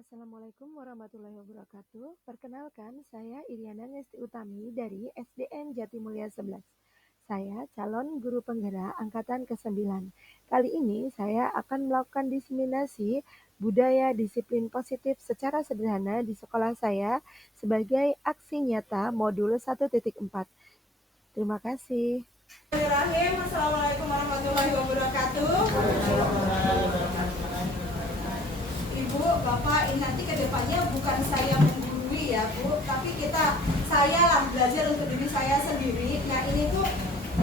Assalamualaikum warahmatullahi wabarakatuh. Perkenalkan, saya Iriana Ngesti Utami dari SDN Jatimulya 11. Saya calon guru penggerak angkatan ke-9. Kali ini saya akan melakukan diseminasi budaya disiplin positif secara sederhana di sekolah saya sebagai aksi nyata modul 1.4. Terima kasih. Bismillahirrahmanirrahim. Assalamualaikum warahmatullahi wabarakatuh. Ibu, Bapak, ini nanti kedepannya bukan saya menggurui ya Bu, tapi saya lah belajar untuk diri saya sendiri. Nah ini tuh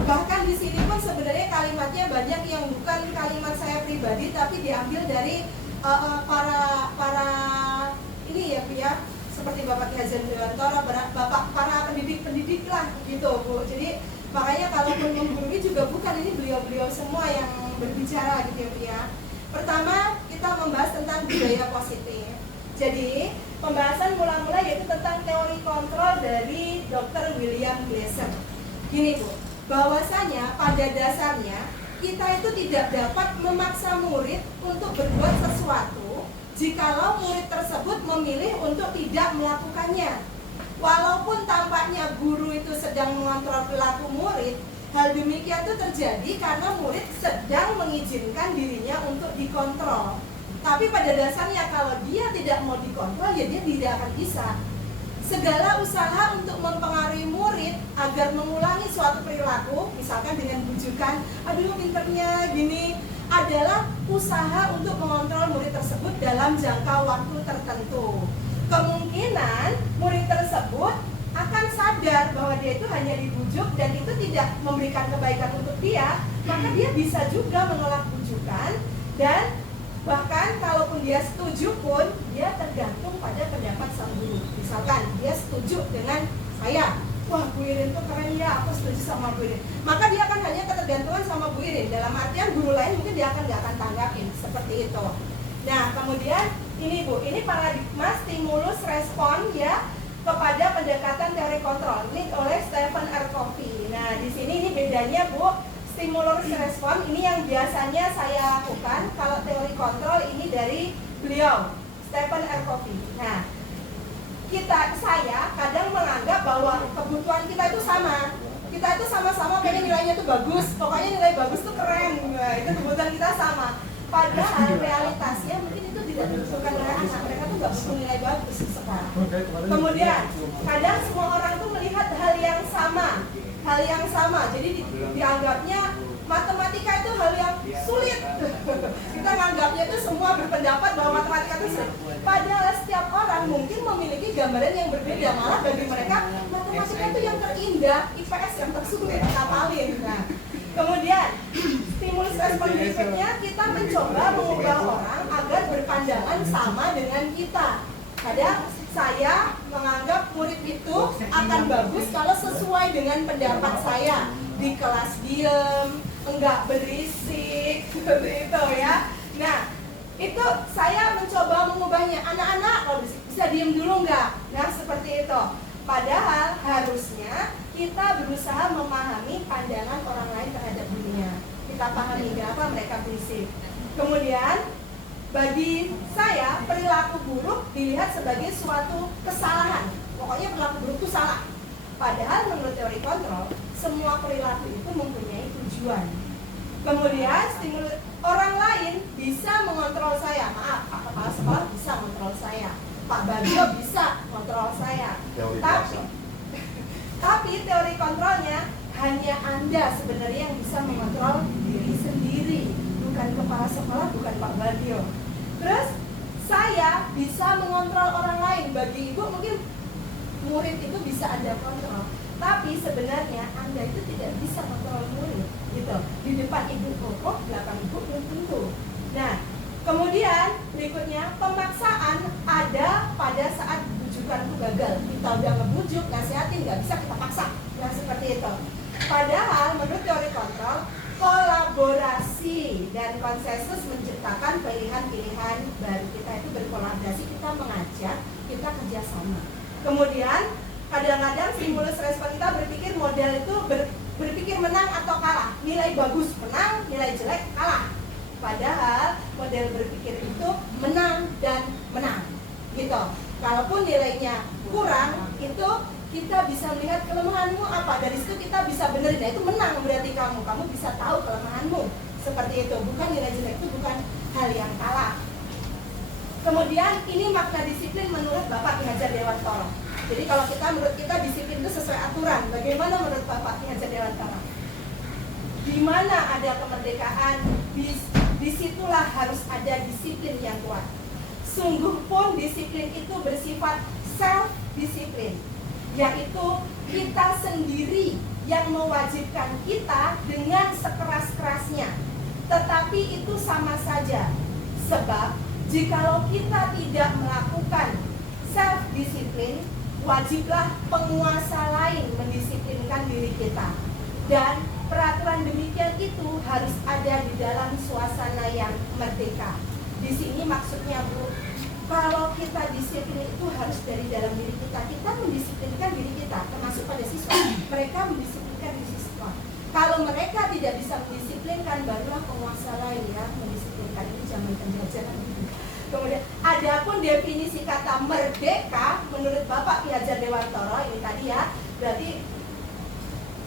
bahkan di sini pun sebenarnya kalimatnya banyak yang bukan kalimat saya pribadi, tapi diambil dari para ini ya Bu ya, seperti Bapak Ki Hajar Dewantara, Bapak para pendidik lah gitu Bu. Jadi makanya kalaupun menggurui juga bukan, ini beliau-beliau semua yang berbicara gitu ya Bu ya. Pertama, kita membahas tentang budaya positif. Jadi, pembahasan mula-mula yaitu tentang teori kontrol dari Dr. William Glasser. Gini Bu, bahwasanya pada dasarnya kita itu tidak dapat memaksa murid untuk berbuat sesuatu jikalau murid tersebut memilih untuk tidak melakukannya. Walaupun tampaknya guru itu sedang mengontrol perilaku murid, hal demikian itu terjadi karena murid sedang mengizinkan dirinya untuk dikontrol. Tapi pada dasarnya kalau dia tidak mau dikontrol, ya dia tidak akan bisa. Segala usaha untuk mempengaruhi murid agar mengulangi suatu perilaku, misalkan dengan bujukan, aduh pinternya gini, adalah usaha untuk mengontrol murid tersebut dalam jangka waktu tertentu. Kemungkinan murid tersebut akan sadar bahwa dia itu hanya dibujuk dan itu tidak memberikan kebaikan untuk dia, maka dia bisa juga menolak bujukan, dan bahkan kalaupun dia setuju pun dia tergantung pada pendapat sang guru. Misalkan dia setuju dengan saya, wah Bu Irin tuh keren ya, aku setuju sama Bu Irin, maka dia akan hanya ketergantungan sama Bu Irin, dalam artian guru lain mungkin dia akan nggak akan tanggapin seperti itu. Nah kemudian ini Bu, ini paradigma stimulus respon ya kepada pendekatan teori kontrol ini oleh Stephen R. Covey. Nah, di sini ini bedanya Bu, stimulus respon ini yang biasanya saya lakukan, kalau teori kontrol ini dari beliau Stephen R. Covey. Nah, saya kadang menganggap bahwa kebutuhan kita itu sama. Kita itu sama-sama pengen nilainya itu bagus, pokoknya nilai bagus tuh keren. Nah, itu kebutuhan kita sama. Padahal realitasnya mungkin itu tidak ditentukan oleh anak, mereka tuh nggak butuh nilai bagus sekarang. Kemudian kadang semua orang tuh melihat hal yang sama, jadi dianggapnya matematika itu hal yang sulit. Kita menganggapnya itu semua berpendapat bahwa matematika itu sulit. Padahal setiap orang mungkin memiliki gambaran yang berbeda, malah bagi mereka matematika itu yang terindah, IPS yang tersulit hafalin. Nah, kemudian stimulus respon berikutnya, kita mencoba mengubah orang agar berpandangan sama dengan kita. Kadang saya menganggap murid itu akan bagus kalau sesuai dengan pendapat saya. Di kelas diem, enggak berisik, seperti itu ya. Nah, itu saya mencoba mengubahnya. Anak-anak kalau bisa diem dulu enggak? Nah, seperti itu. Padahal harusnya kita berusaha memahami pandangan orang lain terhadap dunia. Kita pahami kenapa mereka berisik. Kemudian bagi saya perilaku buruk dilihat sebagai suatu kesalahan. Pokoknya perilaku buruk itu salah. Padahal menurut teori kontrol, semua perilaku itu mempunyai tujuan. Kemudian stimulus orang lain bisa mengontrol saya. Maaf, Pak Kepala Sekolah bisa mengontrol saya, Pak Bagio bisa mengontrol saya. Tapi teori kontrolnya hanya Anda sebenarnya yang bisa mengontrol diri sendiri, bukan kepala sekolah, bukan Pak Bagio. Terus saya bisa mengontrol orang lain. Bagi Ibu mungkin murid itu bisa Anda kontrol, tapi sebenarnya Anda itu tidak bisa kontrol murid gitu. Di depan Ibu kokoh, belakang Ibu belum tentu. Nah, kemudian berikutnya pemaksaan ada pada saat bujukan itu gagal. Kita udah ngebujuk, nasihatin, nggak bisa kita paksa. Nah, seperti itu. Padahal menurut teori kontrol, kolaborasi dan konsensus menciptakan pilihan-pilihan baru. Kita itu berkolaborasi, kita mengajak, kita kerjasama. Kemudian kadang-kadang stimulus respon kita berpikir model itu berpikir menang atau kalah. Nilai bagus menang, nilai jelek kalah. Padahal model berpikir itu menang dan menang. gitu. Kalaupun nilainya kurang, itu kita bisa melihat kelemahanmu apa, dari situ kita bisa benerin. Nah, itu menang berarti kamu bisa tahu kelemahanmu. Seperti itu, bukan nilai jelek itu bukan hal yang kalah. Kemudian ini makna disiplin menurut Bapak Ki Hajar Dewantara. Jadi kalau menurut kita disiplin itu sesuai aturan. Bagaimana menurut Bapak Ki Hajar Dewantara? Di mana ada kemerdekaan, disitulah harus ada disiplin yang kuat. Sungguh pun disiplin itu bersifat self-disiplin, yaitu kita sendiri yang mewajibkan kita dengan sekeras-kerasnya. Tetapi itu sama saja, sebab jikalau kita tidak melakukan self-disiplin, wajiblah penguasa lain mendisiplinkan diri kita. Dan peraturan demikian itu harus ada di dalam suasana yang merdeka. Di sini maksudnya, Bu, kalau kita disiplin itu harus dari dalam diri kita. Kita mendisiplinkan diri kita, termasuk pada siswa. Mereka mendisiplinkan diri siswa. Kalau mereka tidak bisa mendisiplinkan, barulah penguasa lain ya mendisiplinkan. Ini zaman penjajahan. Kemudian, adapun definisi kata merdeka menurut Bapak Ki Hajar Dewantara ini tadi ya, berarti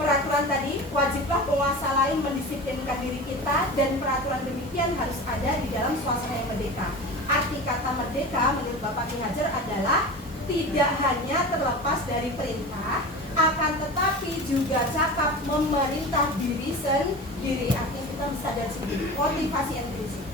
peraturan tadi, wajiblah penguasa lain mendisiplinkan diri kita, dan peraturan demikian harus ada di dalam suasana yang merdeka. Arti kata merdeka menurut Bapak Ki Hajar adalah tidak hanya terlepas dari perintah, akan tetapi juga cakap memerintah diri sendiri. Artinya kita bisa dari sendiri, motivasi intrinsik.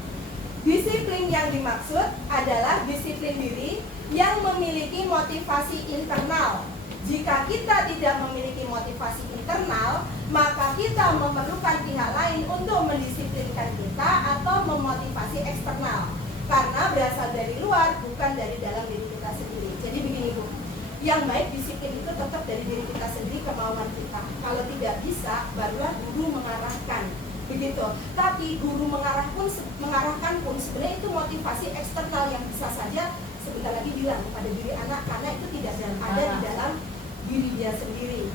Disiplin yang dimaksud adalah disiplin diri yang memiliki motivasi internal. Jika kita tidak memiliki motivasi internal, maka kita memerlukan pihak lain untuk mendisiplinkan kita atau memotivasi eksternal. Karena berasal dari luar, bukan dari dalam diri kita sendiri. Jadi begini, Bu, yang baik disiplin itu tetap dari diri kita sendiri, kemauan kita. Kalau tidak bisa, barulah guru mengarahkan. Begitu. Tapi guru mengarahkan pun sebenarnya itu motivasi eksternal yang bisa saja sebentar lagi bilang pada diri anak, karena itu tidak ada di dalam diri dia sendiri.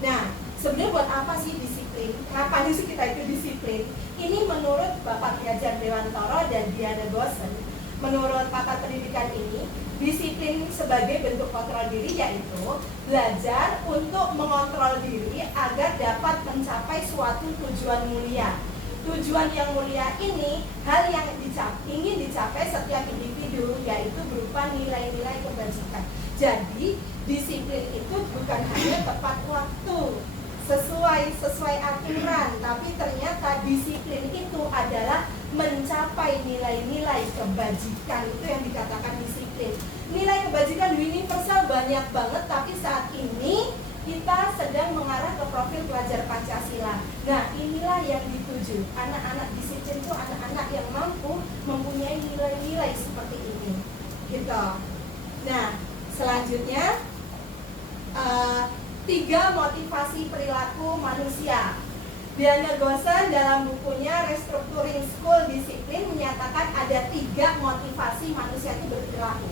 Nah, sebenarnya buat apa sih disiplin? Kenapa sih kita itu disiplin? Ini menurut Bapak Ki Hajar Dewantara dan Diana Gosen, menurut pakar pendidikan ini, disiplin sebagai bentuk kontrol diri yaitu belajar untuk mengontrol diri agar dapat mencapai suatu tujuan mulia. Tujuan yang mulia ini hal yang ingin dicapai setiap individu, yaitu berupa nilai-nilai kebajikan. Jadi disiplin itu bukan hanya tepat waktu, sesuai aturan, tapi ternyata disiplin itu adalah mencapai nilai-nilai kebajikan. Itu yang dikatakan disiplin. Nilai kebajikan universal banyak banget, tapi saat ini kita sedang mengarah ke profil pelajar Pancasila. Nah, inilah yang dituju. Anak-anak disiplin itu anak-anak yang mampu mempunyai nilai-nilai seperti ini, gitu. Nah, selanjutnya 3 motivasi perilaku manusia. Diana Gosen dalam bukunya Restructuring School Discipline menyatakan ada 3 motivasi manusia itu berperilaku.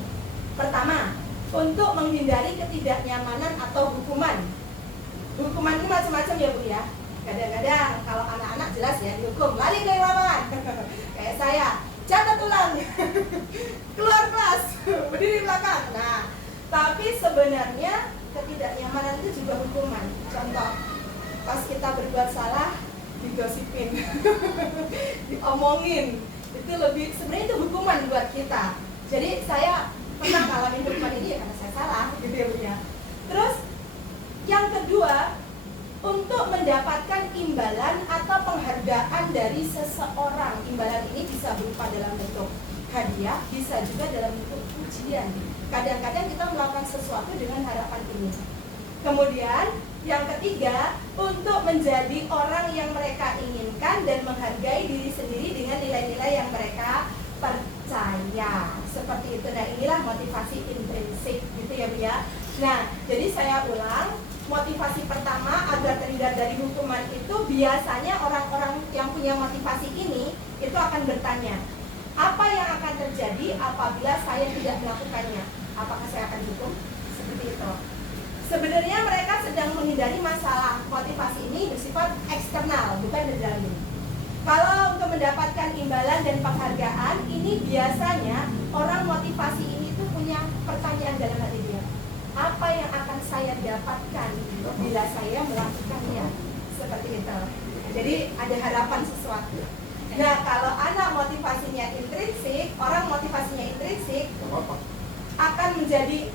Pertama, untuk menghindari ketidaknyamanan atau hukuman. Hukuman itu macam-macam ya, Bu ya. Kadang-kadang kalau anak-anak jelas ya dihukum, lari dari lapangan. Kayak saya, catat ulang, keluar kelas, berdiri belakang. Nah, tapi sebenarnya ketidaknyamanan itu juga hukuman. Contoh, pas kita berbuat salah, digosipin, diomongin, itu lebih, sebenarnya itu hukuman buat kita. Jadi saya pernah ngalamin hukuman ini ya karena saya salah, gitu ya, Bu ya. Terus yang kedua, untuk mendapatkan imbalan atau penghargaan dari seseorang. Imbalan ini bisa berupa dalam bentuk hadiah, bisa juga dalam bentuk pujian. Kadang-kadang kita melakukan sesuatu dengan harapan ini. Kemudian yang ketiga, untuk menjadi orang yang mereka inginkan dan menghargai diri sendiri dengan nilai-nilai yang mereka percaya. Seperti itu. Nah, inilah motivasi intrinsik, gitu ya, Bu ya. Nah, jadi saya ulang, motivasi pertama agar terhindar dari hukuman itu biasanya orang-orang yang punya motivasi ini itu akan bertanya, apa yang akan terjadi apabila saya tidak melakukannya? Apakah saya akan dihukum? Seperti itu. Sebenarnya mereka sedang menghindari masalah. Motivasi ini bersifat eksternal, bukan dari dalam diri. Kalau untuk mendapatkan imbalan dan penghargaan, ini biasanya orang motivasi ini tuh punya saya dapatkan bila saya melakukannya. Seperti itu. Jadi ada harapan sesuatu. Nah, kalau anak motivasinya intrinsik, orang motivasinya intrinsik akan menjadi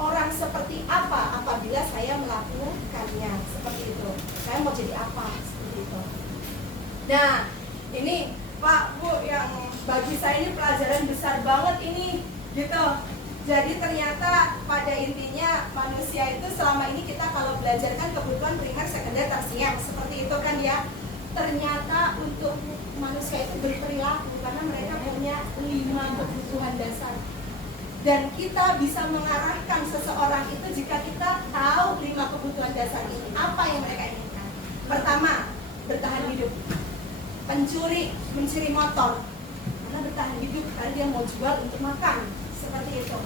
orang seperti apa apabila saya melakukannya. Seperti itu. Saya mau jadi apa? Seperti itu. Nah, ini Pak, Bu, yang bagi saya ini pelajaran besar banget ini, gitu. Jadi ternyata pada intinya manusia itu selama ini kita kalau belajar kan kebutuhan primer, sekunder, tersier, seperti itu kan ya. Ternyata untuk manusia itu berperilaku karena mereka punya 5 kebutuhan dasar. Dan kita bisa mengarahkan seseorang itu jika kita tahu 5 kebutuhan dasar ini, apa yang mereka inginkan. Pertama, bertahan hidup. Pencuri mencuri motor karena bertahan hidup, karena dia mau jual untuk makan. Seperti itu.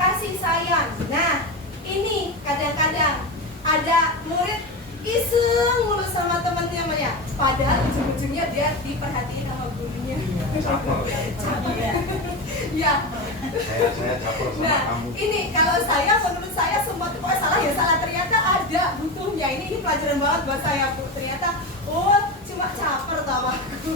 Kasih sayang. Nah, ini kadang-kadang ada murid iseng mulu sama teman-temannya, padahal ujung-ujungnya dia diperhatiin sama gurunya. Caper. Ya. Saya caper sama Nah, kamu. ini kalau saya, menurut saya semua itu pokoknya salah ya salah. Ternyata ada butuhnya. Ini pelajaran banget buat saya, Bu. Ternyata, oh cuma caper tau aku.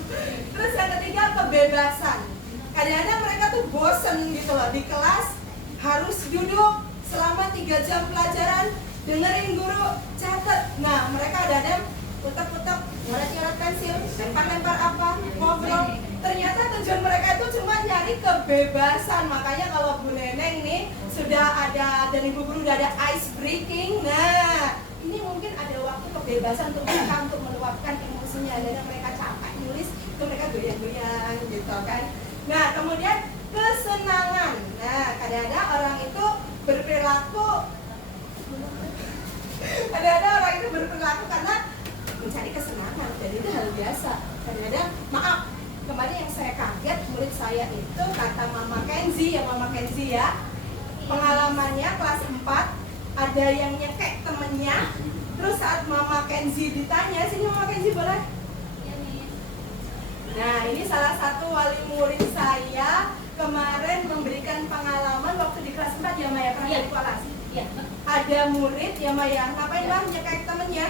Terus yang ketiga, kebebasan. Kadang-kadang mereka tuh bosen gitu loh di kelas, harus duduk selama 3 jam pelajaran, dengerin guru, catat. Nah, mereka ada putar-putar, nyoret-nyoret pensil, lempar-lempar apa, ngobrol. Ternyata tujuan mereka itu cuma nyari kebebasan. Makanya kalau Bu Neneng nih sudah ada dan Ibu Guru udah ada ice breaking. Nah, ini mungkin ada waktu kebebasan untuk mereka untuk meluapkan emosinya. Dan mereka capek nulis, itu mereka goyang-goyang gitu kan. Nah, kemudian kesenangan. Nah, kadang-kadang orang itu berperilaku karena mencari kesenangan, dan itu hal biasa. Kadang-kadang, maaf, kemarin yang saya kaget, murid saya itu kata Mama Kenzi ya, pengalamannya kelas 4, ada yang nyekek temennya. Terus saat Mama Kenzi ditanya, sini Mama Kenzi boleh? Nah, ini salah satu wali murid saya kemarin memberikan pengalaman waktu di kelas 4 ya Maya, pernah jadi kelas. Iya. Ada murid ya Maya, ngapain Bang? Nyekek temennya?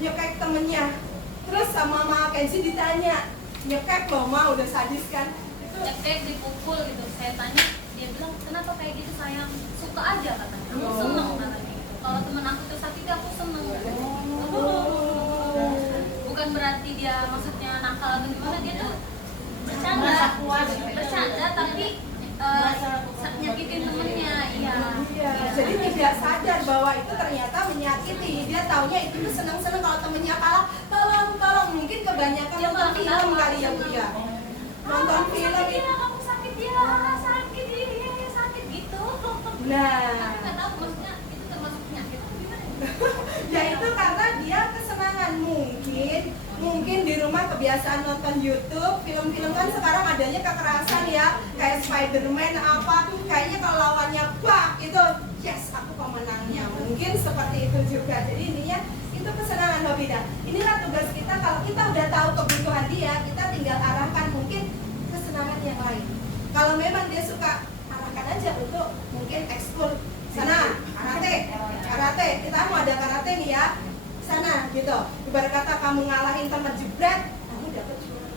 Nyekek temennya. Terus sama Mama Kenzi ditanya, nyekek loh Ma, udah sadis kan? Nyekek, dipukul gitu. Saya tanya, dia bilang kenapa kayak gitu sayang? Suka aja katanya. Aku seneng katanya gitu. Kalau temen aku tersakiti aku seneng. Bukan berarti dia maksudnya nakal atau gimana, dia tuh bercanda tapi nyakitin temennya. Iya. Jadi tidak sadar bahwa itu ternyata menyakiti. Dia taunya itu tuh seneng-seneng kalau temennya kalah, tolong. Mungkin kebanyakan nonton film kali ya Bu ya. Nonton film itu kamu sakit gitu. Nah, Tapi nggak tahu maksudnya itu termasuk penyakit atau gimana? ya itu karena dia kesenangan. Mungkin di rumah kebiasaan nonton YouTube, film-film kan sekarang adanya kekerasan ya, kayak Spider-Man apa, kayaknya kalau lawannya bak itu, yes aku pemenangnya. Mungkin seperti itu juga. Jadi intinya itu kesenangan hobi. Inilah tugas kita, kalau kita udah tahu kebutuhan dia, kita tinggal arahkan mungkin kesenangan yang lain. Kalau memang dia suka, arahkan aja untuk mungkin ekskul sana, karate, kita mau ada karate nih ya, sana gitu. Ibarat kata kamu ngalahin teman jebret, kamu dapat juara.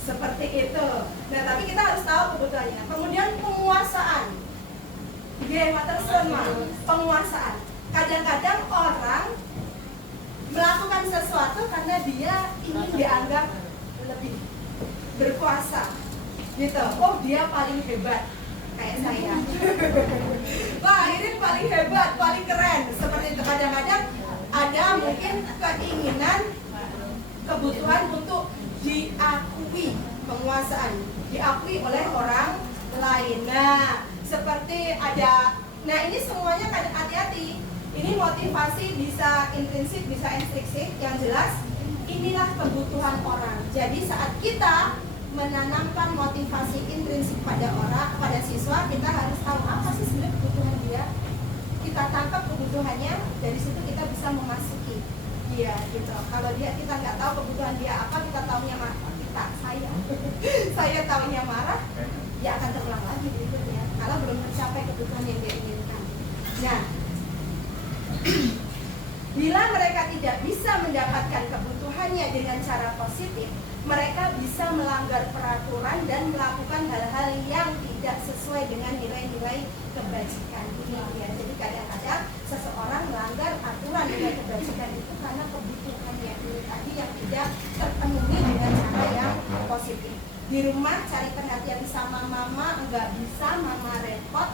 Seperti itu. Nah, tapi kita harus tahu kebutuhannya. Kemudian penguasaan. Penguasaan. Kadang-kadang orang melakukan sesuatu karena dia ingin dianggap lebih berkuasa. Gitu. Oh, dia paling hebat. Kayak saya. Wah, ini paling hebat, paling keren. Seperti itu. Kadang-kadang ada mungkin keinginan, kebutuhan untuk diakui, penguasaan, diakui oleh orang lain. Nah, seperti ada, nah ini semuanya kadang hati-hati. Ini motivasi bisa intrinsik, bisa ekstrinsik. Yang jelas, inilah kebutuhan orang. Jadi saat kita menanamkan motivasi intrinsik pada orang, pada siswa, kita harus tahu apa sih sebenarnya kebutuhan dia. Kita tangkap kebutuhannya, dari situ kita bisa memasuki dia gitu. Kalau kita nggak tahu kebutuhan dia apa, kita tahunya marah, saya tahunya marah, dia akan terulang lagi berikutnya. Kalau belum mencapai kebutuhan yang dia inginkan. Nah, Bila mereka tidak bisa mendapatkan kebutuhannya dengan cara positif, mereka bisa melanggar peraturan dan melakukan hal-hal yang tidak sesuai dengan nilai-nilai kebajikan ini ya. Jadi kadang-kadang seseorang melanggar aturan nilai kebajikan itu karena kebutuhannya ini tadi yang tidak terpenuhi dengan cara yang positif. Di rumah cari perhatian sama mama enggak bisa, mama repot.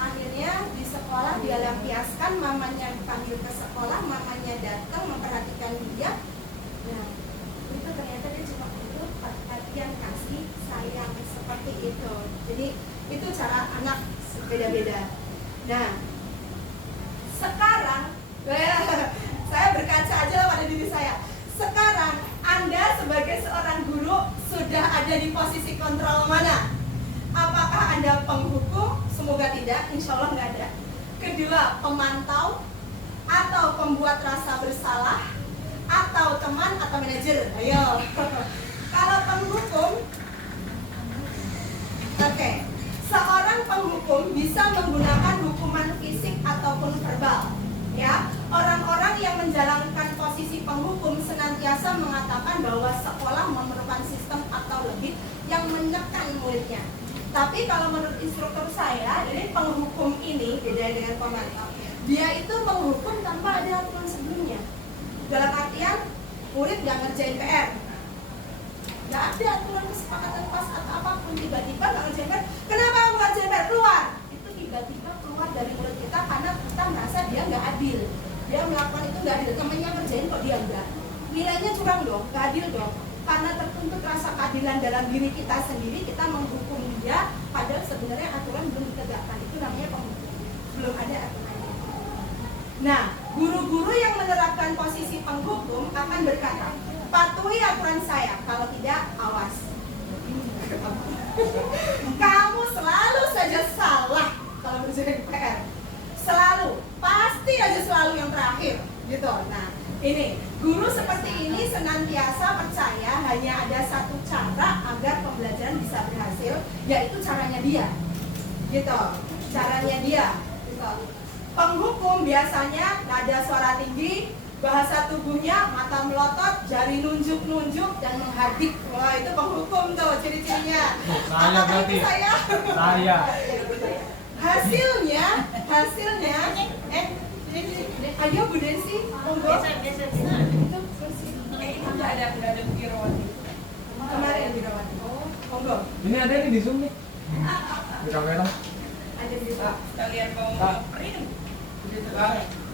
Akhirnya di sekolah dia lampiaskan, mamanya dipanggil ke sekolah, mamanya datang memperhatikan dia. Nah, itu ternyata dia cuma butuh perhatian, kasih sayang seperti itu. Jadi itu cara anak beda-beda. Nah, sekarang saya berkaca aja lah pada diri saya. Sekarang Anda sebagai seorang guru sudah ada di posisi kontrol mana? Apakah Anda penghukum? Semoga tidak, insya Allah nggak ada. Kedua, pemantau atau pembuat rasa bersalah, atau teman atau manajer? Ayo. Kalau penghukum, oke. Seorang penghukum bisa menggunakan hukuman fisik ataupun verbal. Ya, orang-orang yang menjalankan posisi penghukum senantiasa mengatakan bahwa sekolah memerlukan sistem atau lebih yang menekan muridnya. Tapi kalau menurut instruktur saya, jadi penghukum ini beda dengan pemantau. Dia itu menghukum tanpa ada aturan sebelumnya. Dalam artian murid nggak ngerjain PR, nggak ada aturan kesepakatan kelas atau apapun, tiba-tiba nggak ngerjain PR. Kenapa nggak ngerjain PR? Keluar. Itu tiba-tiba keluar dari murid kita karena kita merasa dia nggak adil. Dia melakukan itu nggak adil. Temennya ngerjain kok dia enggak. Nilainya curang dong, nggak adil dong. Karena tertuntut rasa keadilan dalam diri kita sendiri, kita menghukum dia, padahal sebenarnya aturan belum ditegakkan. Itu namanya penghukum. Belum ada aturannya. Nah, guru-guru yang menerapkan posisi penghukum akan berkata, patuhi aturan saya, kalau tidak, awas. Kamu selalu saja salah kalau mengerjakan PR. Selalu, pasti aja selalu yang terakhir, gitu. Nah, ini guru seperti ini senantiasa percaya hanya ada satu cara agar pembelajaran bisa berhasil, yaitu caranya dia, gitu. Caranya dia, gitu. Penghukum biasanya nada suara tinggi, bahasa tubuhnya mata melotot, jari nunjuk-nunjuk dan menghadik. Wah, itu penghukum tuh ciri-cirinya. Saya berarti. Saya. Hasilnya, ayo Bu Desi, monggo. Itu nggak ada Birawati. Kemarin Birawati. Oh, monggo. Ini ada nih di Zoom nih. Di kamera. Ada di Zoom. Kalian mau print?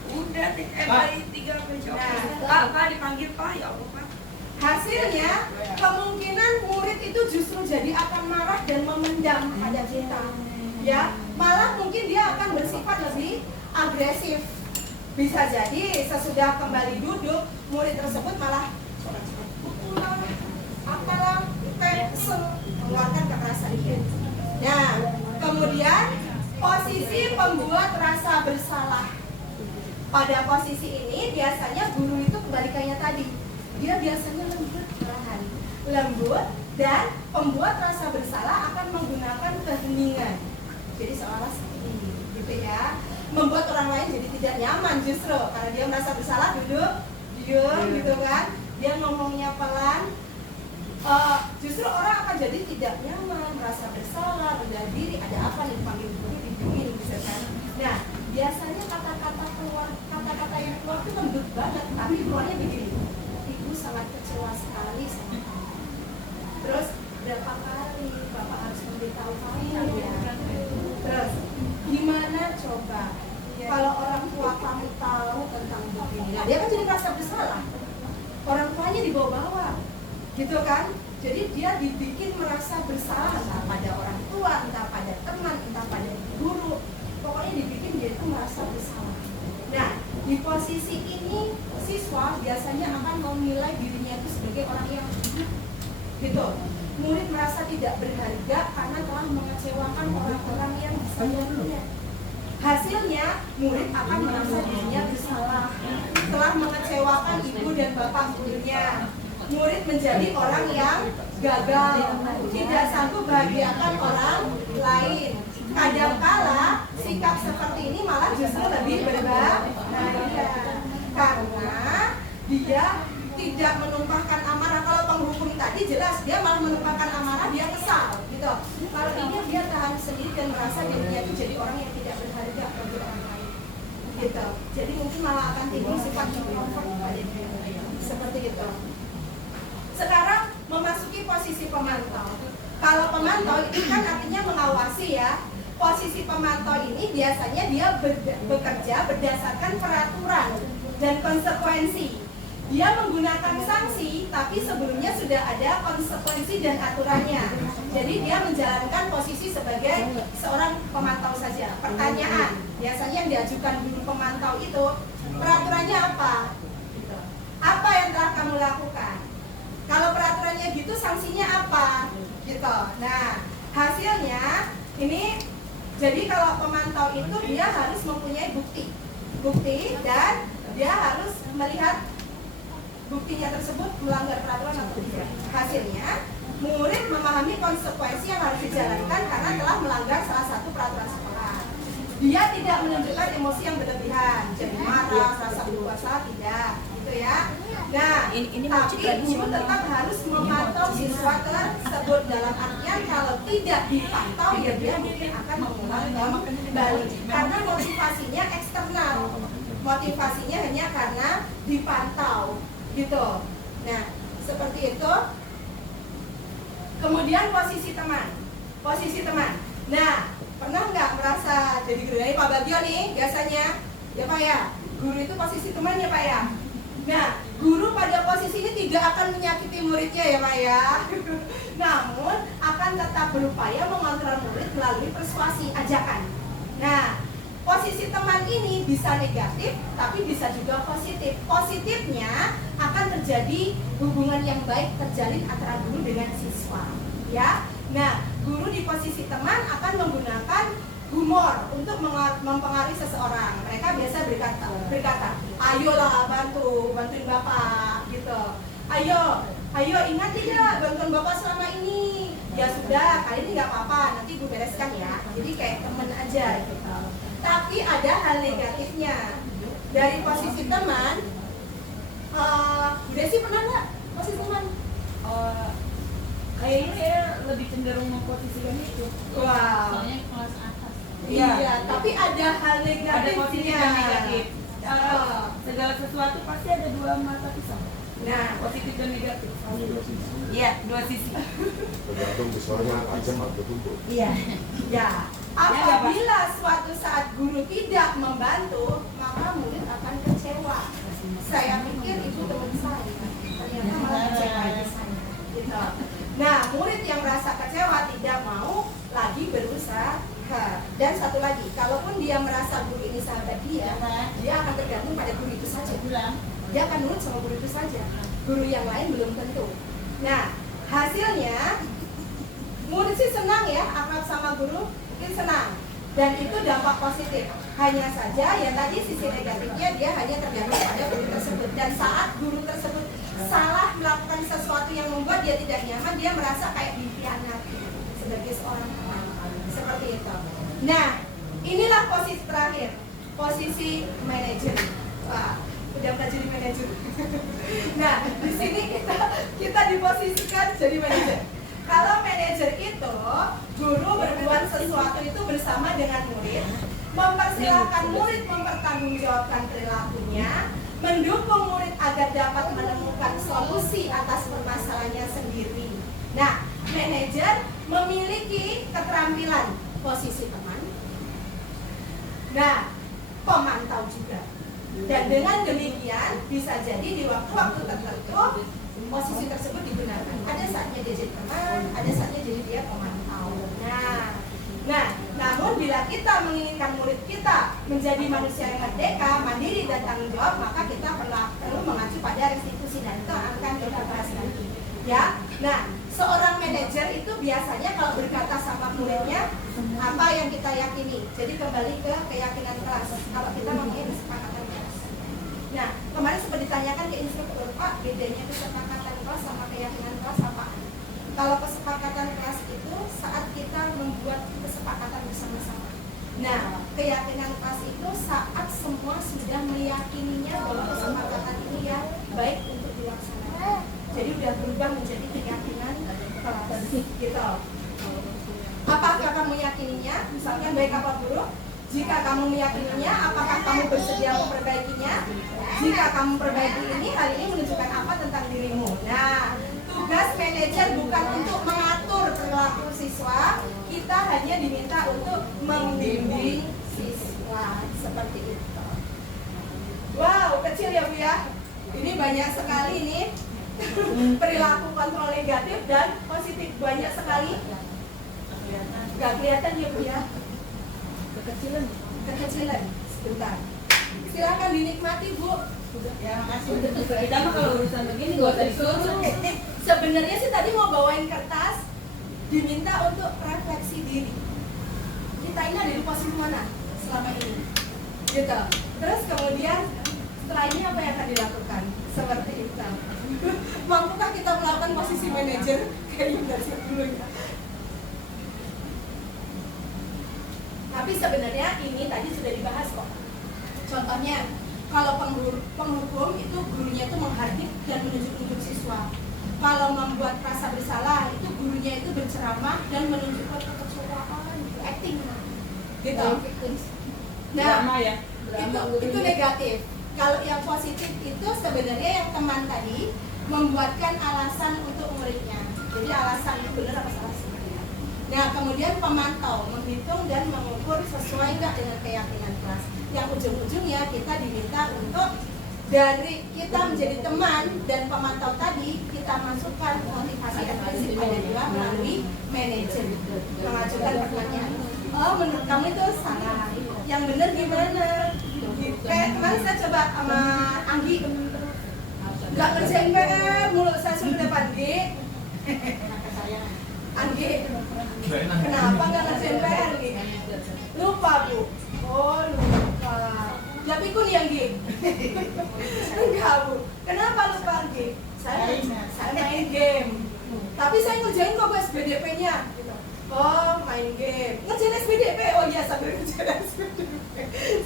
Udah, kali 3 menjawab. Pak, dipanggil Pak, ya Allah Pak. Hasilnya, kemungkinan murid itu justru jadi akan marah dan memendam pada kita. Ya, malah mungkin dia akan bersifat lebih agresif. Bisa jadi sesudah kembali duduk, murid tersebut malah pukulan, apalah, pensel, mengeluarkan kekerasan itu. Nah, kemudian posisi pembuat rasa bersalah. Pada posisi ini biasanya guru itu kebalikannya tadi. Dia biasanya lembut, perlahan, lembut, dan pembuat rasa bersalah akan menggunakan keheningan. Jadi seolah seperti ini, gitu ya. Membuat orang lain jadi tidak nyaman justru karena dia merasa bersalah, duduk, diam, gitu kan. Dia ngomongnya pelan. Justru orang akan jadi tidak nyaman, merasa bersalah, rendah diri. Ada apa nih, panggil guru, didiemin, gitu kan. Nah, biasanya kata-kata yang keluar itu lembut banget, tapi keluarnya begini. Ibu sangat kecewa sekali sama kamu. Terus berapa kali Bapak harus memberitahu kamu ya? Terus gimana coba kalau orang tua kamu tahu tentang begini? Nah, dia kan jadi merasa bersalah. Orang tuanya dibawa-bawa, gitu kan? Jadi dia dibikin merasa bersalah entah pada orang tua, entah pada teman, entah pada guru. Pokoknya dibikin dia itu merasa bersalah. Nah, di posisi ini siswa biasanya akan menilai dirinya itu sebagai orang yang buruk, gitu. Murid merasa tidak berharga karena telah mengecewakan orang-orang yang disayanginya. Hasilnya, murid akan merasa dirinya bersalah telah mengecewakan ibu dan bapak gurunya. Murid menjadi orang yang gagal, tidak sanggup bahagiakan orang lain. Kadangkala sikap seperti ini malah justru lebih berbahaya. Iya, karena dia tidak menumpahkan amarah. Kalau penghukum tadi jelas dia malah menumpahkan amarah, dia kesal gitu. Kalau ini dia tahan sendiri dan merasa dirinya itu jadi orang yang tidak berharga bagi orang lain gitu. Jadi mungkin malah akan timbul sifat introvert pada diri, seperti itu. Sekarang memasuki posisi pemantau. Kalau pemantau itu kan artinya mengawasi ya. Posisi pemantau ini biasanya dia bekerja berdasarkan peraturan dan konsekuensi. Dia menggunakan sanksi, tapi sebelumnya sudah ada konsekuensi dan aturannya. Jadi dia menjalankan posisi sebagai seorang pemantau saja. Pertanyaan, biasanya yang diajukan guru pemantau itu, peraturannya apa? Apa yang telah kamu lakukan? Kalau peraturannya gitu, sanksinya apa? Gitu. Nah, hasilnya ini, jadi kalau pemantau itu dia harus mempunyai bukti dan dia harus melihat buktinya tersebut melanggar peraturan atau tidak. Hasilnya, murid memahami konsekuensi yang harus dijalankan karena telah melanggar salah satu peraturan sekolah. Dia tidak menunjukkan emosi yang berlebihan, jadi marah, rasa berkuasa, tidak, gitu ya. Nah, tapi guru tetap harus memantau siswa tersebut, dalam artian kalau tidak dipantau ya dia mungkin akan mengulang kembali karena motivasinya eksternal, motivasinya hanya karena dipantau gitu. Nah, seperti itu. Kemudian posisi teman. Nah, pernah nggak merasa jadi guru? Ini Pak Bagio nih biasanya, ya Pak ya. Guru itu posisi teman ya Pak ya. Nah, guru pada posisi ini tidak akan menyakiti muridnya ya Pak ya. Namun akan tetap berupaya mengontrol murid melalui persuasi, ajakan. Nah, posisi teman ini bisa negatif, tapi bisa juga positif. Positifnya akan terjadi hubungan yang baik terjalin antara guru dengan siswa, ya. Nah, guru di posisi teman akan menggunakan humor untuk mempengaruhi seseorang. Mereka biasa berkata, ayolah bantuin bapak, gitu. Ayo ingat tidak bantuan bapak selama ini. Ya sudah, kali ini nggak apa-apa, nanti gue bereskan ya. Jadi kayak temen aja, gitu. Tapi ada hal negatifnya. Dari posisi teman, Desi pernah nggak posisi teman? Kayaknya lebih cenderung memposisikan itu. Wow. Soalnya kelas atas. Iya, tapi ada hal Ada positif negatifnya. dan negatif. Segala sesuatu pasti ada dua mata pisau. Nah, Positif dan negatif. Hanya dua sisi. Iya, dua sisi. Tergantung besarnya tajam atau tumpul. Iya. ya, apabila suatu saat guru tidak membantu, maka murid akan kecewa. Saya pikir itu teman saya, ternyata malah kecewa di saya. Gitu. Nah, murid yang merasa kecewa tidak mau lagi berusaha. Dan satu lagi, kalaupun dia merasa guru ini sahabat dia akan tergantung pada guru itu saja. Dia akan nurut sama guru itu saja. Guru yang lain belum tentu. Nah, hasilnya murid sih senang ya, akrab sama guru, mungkin senang. Dan itu dampak positif. Hanya saja ya tadi sisi negatifnya dia hanya tergantung pada guru tersebut. Dan saat guru tersebut salah melakukan sesuatu yang membuat dia tidak nyaman, dia merasa kayak dikhianati sebagai seorang teman. Seperti itu. Nah, inilah posisi terakhir, posisi manajer. Wah, udah pernah jadi manajer. Nah, di sini kita diposisikan jadi manajer. Kalau manajer itu, guru berbuat sesuatu itu bersama dengan murid, mempersilahkan murid mempertanggungjawabkan perilakunya, mendukung murid agar dapat menemukan solusi atas permasalahannya sendiri. Nah, manajer memiliki keterampilan posisi teman, nah pemantau juga. Dan dengan demikian bisa jadi di waktu-waktu tertentu posisi tersebut digunakan. Ada saatnya dia jadi teman, ada saatnya jadi dia pemantau. Nah, namun bila kita menginginkan murid kita menjadi manusia yang merdeka, mandiri dan tanggung jawab, maka kita perlu mengacu pada restitusi, dan itu akan kita bahas nanti. Ya, nah seorang manajer itu biasanya kalau berkata sama muridnya apa yang kita yakini. Jadi kembali ke keyakinan kelas. Kalau kita mempunyai kesepakatan kelas. Nah, kemarin sempat ditanyakan ke instruktur, Pak, bedanya kesepakatan kelas sama keyakinan kelas apa? Kalau kesepakatan kelas itu saat kita membuat kesepakatan bersama-sama. Nah, keyakinan kelas itu saat semua sudah meyakininya bahwa kesepakatan ini ya baik untuk dilaksanakan. Jadi udah berubah menjadi keyakinan kelas gitu. Apakah kamu meyakininya? Misalkan baik apa buruk? Jika kamu meyakininya, apakah kamu bersedia memperbaikinya? Jika kamu perbaiki ini, hal ini menunjukkan apa tentang dirimu? Nah, tugas manajer bukan untuk mengatur perilaku siswa, kita hanya diminta untuk membimbing siswa seperti itu. Wow, kecil ya Bu ya. Ini banyak sekali ini perilaku kontrol negatif dan positif, banyak sekali. Gak kelihatan ya Bu ya. Kekecilan. Sebentar. Silakan dinikmati Bu. Ya, makasih. Kita mah kalau urusan begini nggak usah disuruh. Sebenarnya sih tadi mau bawain kertas, diminta untuk refleksi diri. Kita ini ada di posisi mana selama ini? Gitu. Terus kemudian setelah ini apa yang akan dilakukan? Seperti itu. Mampukah kita melakukan posisi manajer? Kayaknya nggak siap dulu ya. Tapi sebenarnya ini tadi sudah dibahas kok. Contohnya, kalau penghukum itu gurunya itu menghardik dan menunjuk-nunjuk siswa. Kalau membuat rasa bersalah itu gurunya itu berceramah dan menunjukkan kekecewaan, acting, gitu. Nah, ya. itu negatif. Kalau yang positif itu sebenarnya yang teman tadi membuatkan alasan untuk muridnya. Jadi alasan itu benar apa salah sih? Nah, kemudian pemantau, menghitung dan mengukur sesuai nggak dengan keyakinan kelas. Yang ujung-ujungnya kita diminta untuk dari kita menjadi teman dan pemantau tadi, kita masukkan motivasi dan prinsip ada dua melalui manajer mengajukan pertanyaan. Oh, menurut kamu itu salah. Yang benar gimana? Kayak kemarin saya coba sama Anggi, nggak ngerjain PR, mulut saya sudah dapat G. Anggi, kenapa nggak ngerjain PR G? Lupa Bu. Oh lupa. Ya pikun ya G. Enggak Bu. Kenapa lupa G? Saya main game. Tapi saya ngerjain kok Bu SBDP-nya. Oh main game. Ngerjain SBDP. Oh iya sambil ngerjain SBDP.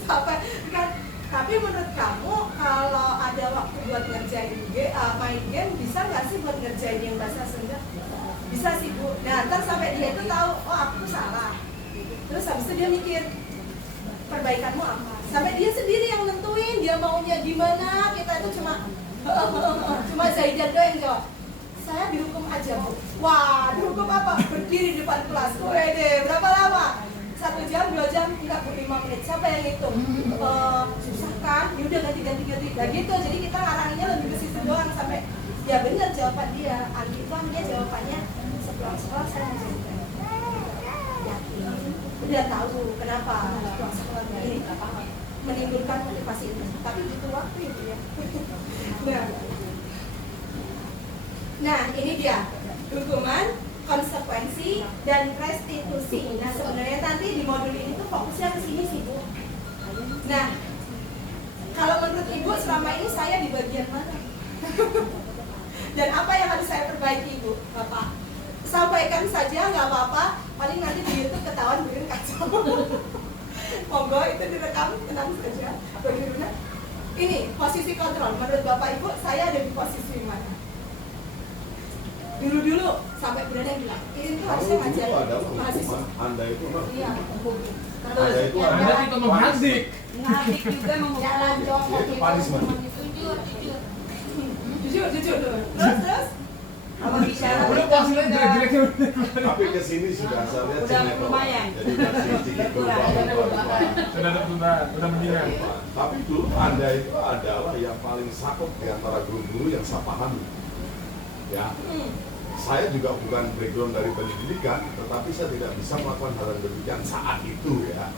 Sampai kan. Tapi menurut kamu kalau ada waktu buat ngerjain main game bisa nggak sih buat ngerjain yang bahasa Sunda? Bisa sih Bu. Nah ntar sampai dia itu tahu, oh aku salah. Terus habis itu dia mikir perbaikanmu apa? Sampai dia sendiri yang nentuin dia maunya gimana. Kita itu cuma Zaidan doang yang jawab. Saya dihukum aja Bu. Wah dihukum apa? Berdiri di depan kelas. Wede berapa lama? 1 jam, 2 jam, enggak Bu 5 menit. Siapa yang hitung? Susah kan? Ya udah ganti. Nah gitu. Jadi kita ngarahinnya lebih ke situ doang sampai ya benar jawaban dia. Anggi itu dia jawabannya sekolah saya mau yakin. Udah tahu kenapa sekolah ini menimbulkan motivasi itu. Tapi butuh waktu itu ya. Nah ini dia hukuman, konsekuensi, dan restitusi. Nah sebenarnya nanti di modul ini tuh fokusnya ke sini sih Bu. Nah kalau menurut Ibu selama ini saya di bagian mana? Dan apa yang harus saya perbaiki Bu, Bapak? Sampaikan saja nggak apa-apa. Paling nanti di YouTube ketahuan bikin kacau. Monggo itu direkam, tenang saja. Bagaimana? Ini posisi kontrol. Menurut Bapak Ibu saya ada di posisi mana? Dulu sampai benar yang bilang ini tuh harusnya Kalau ngajar dulu ada mahasiswa. hukuman, Anda itu Iya. Anda itu Anda itu menghardik. Ngadik juga Jalan dong. itu punishment. Jujur dulu. Terus Apa bicara Udah posisinya jelek-jeleknya. Tapi kesini sudah saya lihat Udah sinetron. lumayan. Jadi masih sedikit berubah. Sudah tertunda, sudah mendingan. Tapi dulu Anda itu adalah yang paling sakit di antara guru-guru yang saya pahami. Ya, saya juga bukan background dari pendidikan, tetapi saya tidak bisa melakukan hal yang demikian saat itu ya.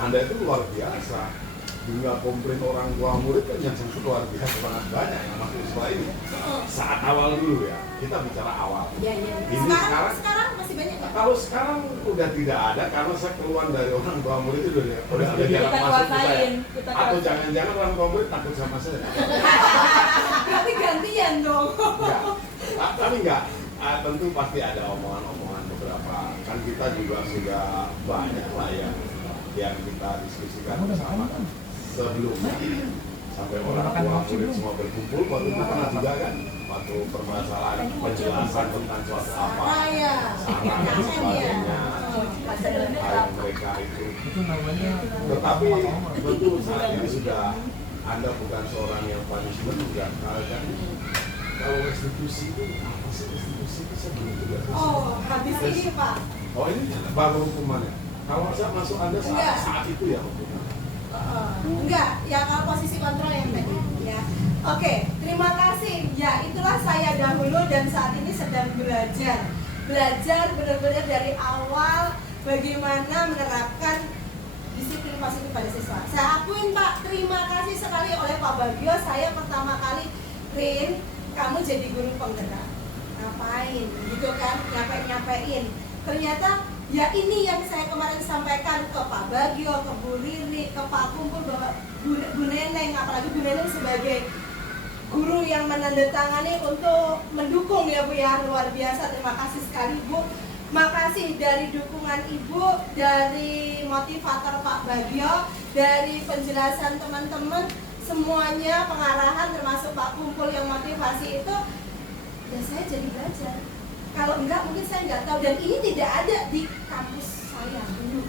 Anda itu luar biasa. Jumlah komplain orang tua murid kan yang sangat luar biasa sangat banyak yang masuk sekolah ini. Saat awal dulu ya, kita bicara awal. Iya. Ini Sekarang masih banyak nggak? kalau sekarang udah tidak ada karena saya keluar dari orang tua murid itu udah ada jarak kita masuk ke saya. kuasain, Atau jangan-jangan orang tua murid takut sama saya. Berarti gantian dong. Enggak. Tapi enggak. Tentu pasti ada omongan-omongan beberapa. Kan kita juga sudah banyak lah ya yang kita diskusikan bersama sebelumnya sampai orang tua murid semua berkumpul. Waktu itu pernah juga kan, waktu permasalahan penjelasan tentang suatu apa, sarana dan sebagainya, hal mereka itu. Tetapi tentu saat ini sudah Anda bukan seorang yang punishment, enggak kan? Kalau restitusi itu apa sih restitusi itu sebelum Oh, habis ini Pak. Oh ini baru hukumannya. Kalau saya masuk Anda saat itu ya hukuman. Enggak, ya kalau posisi kontrol yang tadi ya. Oke, terima kasih. Ya, itulah saya dahulu dan saat ini sedang belajar. Belajar benar-benar dari awal bagaimana menerapkan disiplin positif pada siswa. Saya akuin Pak, terima kasih sekali oleh Pak Bagio. Saya pertama kali, Rin, kamu jadi guru penggerak. Ngapain? Gitu kan, nyampein. Ternyata ya ini yang saya kemarin sampaikan ke Pak Bagio, ke Bu Riri, ke Pak Kumpul, bahwa Bu Neneng, apalagi Bu Neneng sebagai guru yang menandatangani untuk mendukung ya Bu ya, luar biasa. Terima kasih sekali Bu. Makasih dari dukungan Ibu, dari motivator Pak Bagio, dari penjelasan teman-teman, semuanya pengarahan termasuk Pak Kumpul yang motivasi itu, ya saya jadi belajar. Kalau enggak mungkin saya nggak tahu, dan ini tidak ada di kampus saya dulu,